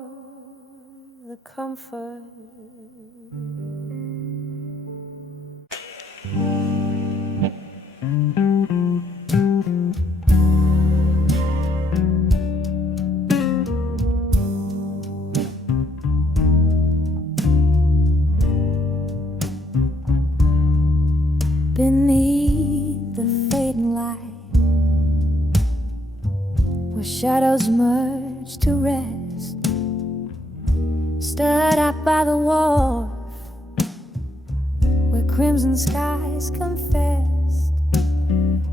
the comfort beneath the fading light, where shadows merge to rest, stood up by the wharf, where crimson skies confessed.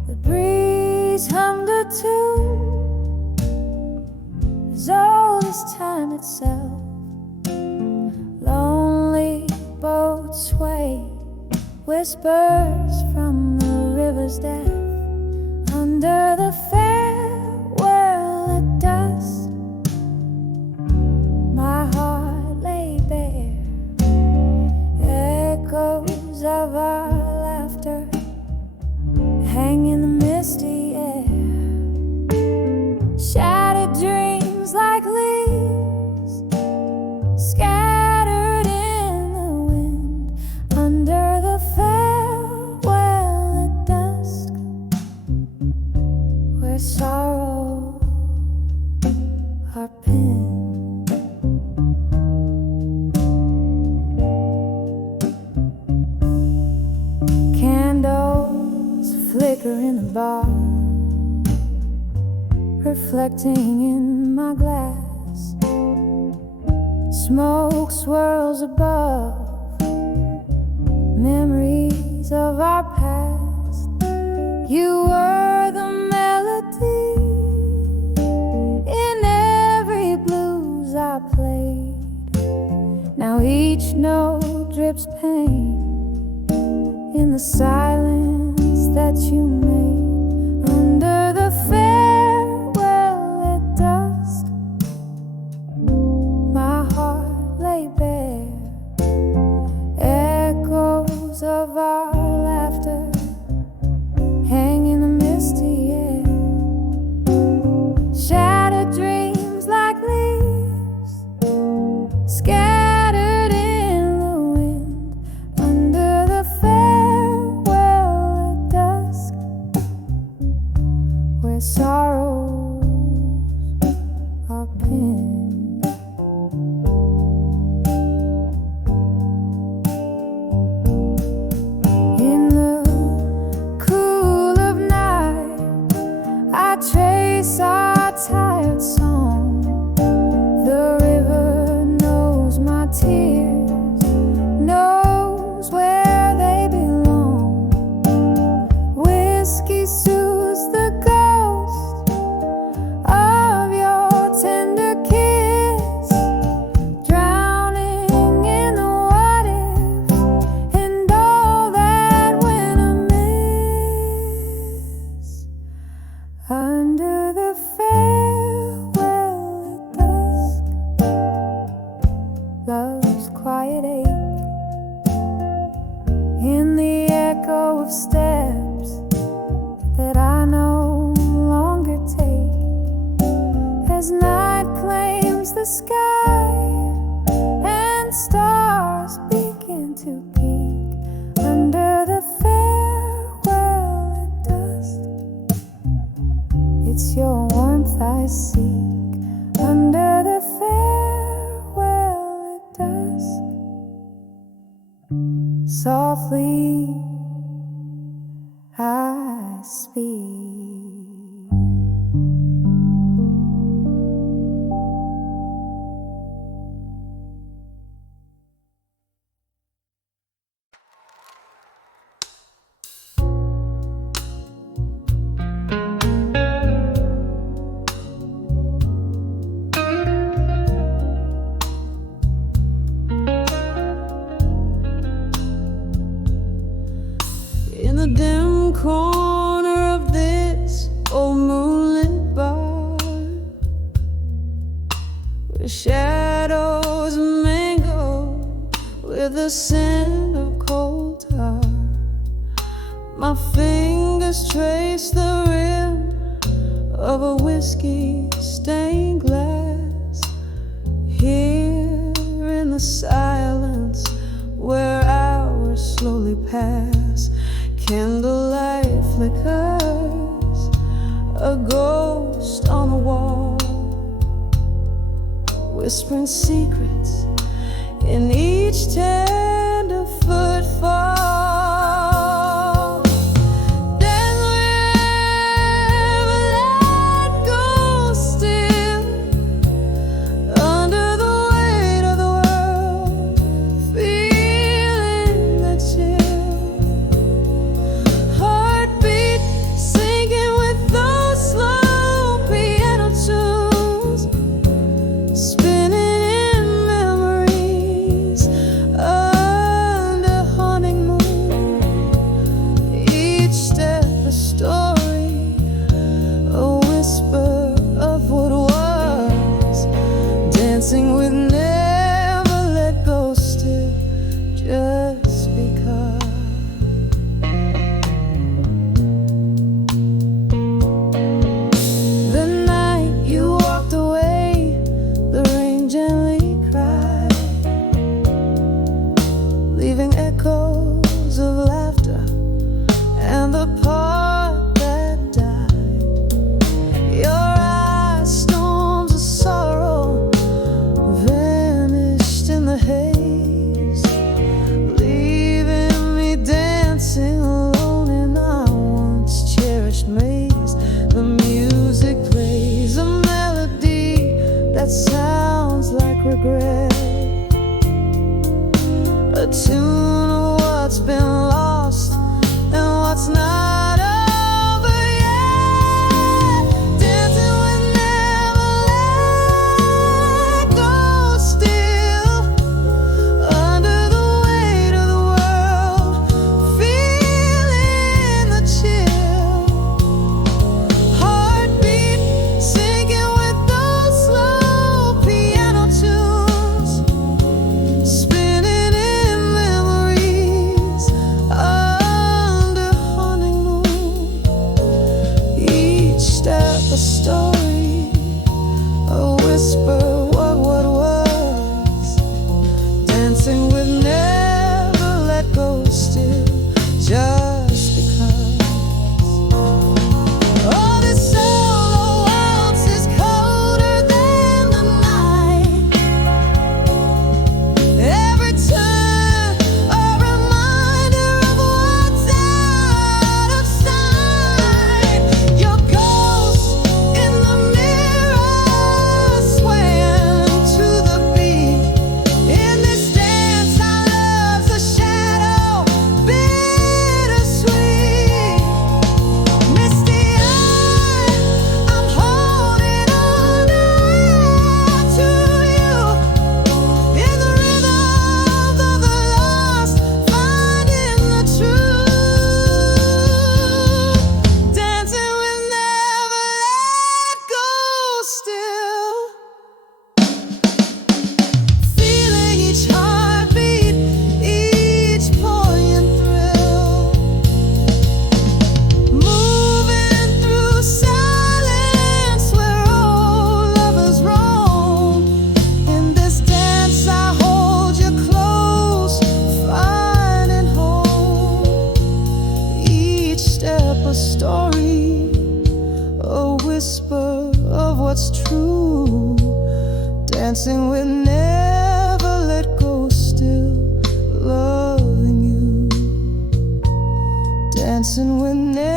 The breeze hummed a tune as old as time itself. Lonely boats sway, whispers from the river's depth. Under the farewell at dusk, my heart lay bare. Echoes of our laughter hang in the misty air. Shattered dreams like leaves scattered in the wind. Under the farewell at dusk, where sorrow are pinned. Candles flicker in the bar, reflecting in my glass. Smoke swirls above, memories of our past. You were the melody in every blues I played. Now each note drips pain in the silence that you made. Under the farewell at dusk, my heart lay bare. Echoes of our laughter hang in the mist. where sorrows are pinned. In the cool of night, I trace our tired song. The river knows my tears, knows where they belong. Whiskey soothes the ghost of your tender kiss, drowning in the what if and all that went amiss. Under the farewell at dusk, love's quiet ache, in the echo of steps that I no longer take, as night claims the sky and stars begin to peek. Under the farewell at dusk, it's your warmth I seek. Under the farewell at dusk, softly I speak. In the dim corner of this old moonlit bar, where shadows mingle with the scent of coal tar, my fingers trace the rim of a whiskey-stained glass. Here in the silence where hours slowly pass, candlelight flickers, a ghost on the wall, whispering secrets in each tender footfall. Then we'll let go still, under the weight of the world, feeling the chill. Heartbeat sinking with those slow piano tunes, spinning in memories under haunting moon. Each step a story, a whisper of what was, dancing with never let go still, just because. The night you walked away, the rain gently cried, leaving echoes of laughter and the part that died. Your eyes, storms of sorrow, vanished in the haze, leaving me dancing alone in our once cherished maze. The music plays a melody that sounds like regret, a tune of what's been lost and what's not over yet. Dancing with never let go still, under the weight of the world, feeling the chill. Heartbeat sinking with those slow piano tunes, spinning in memories under haunting moon. Each step a story, a whisper what was, dancing with never let go still, just because. All this dancing with never let go, still loving you, dancing with never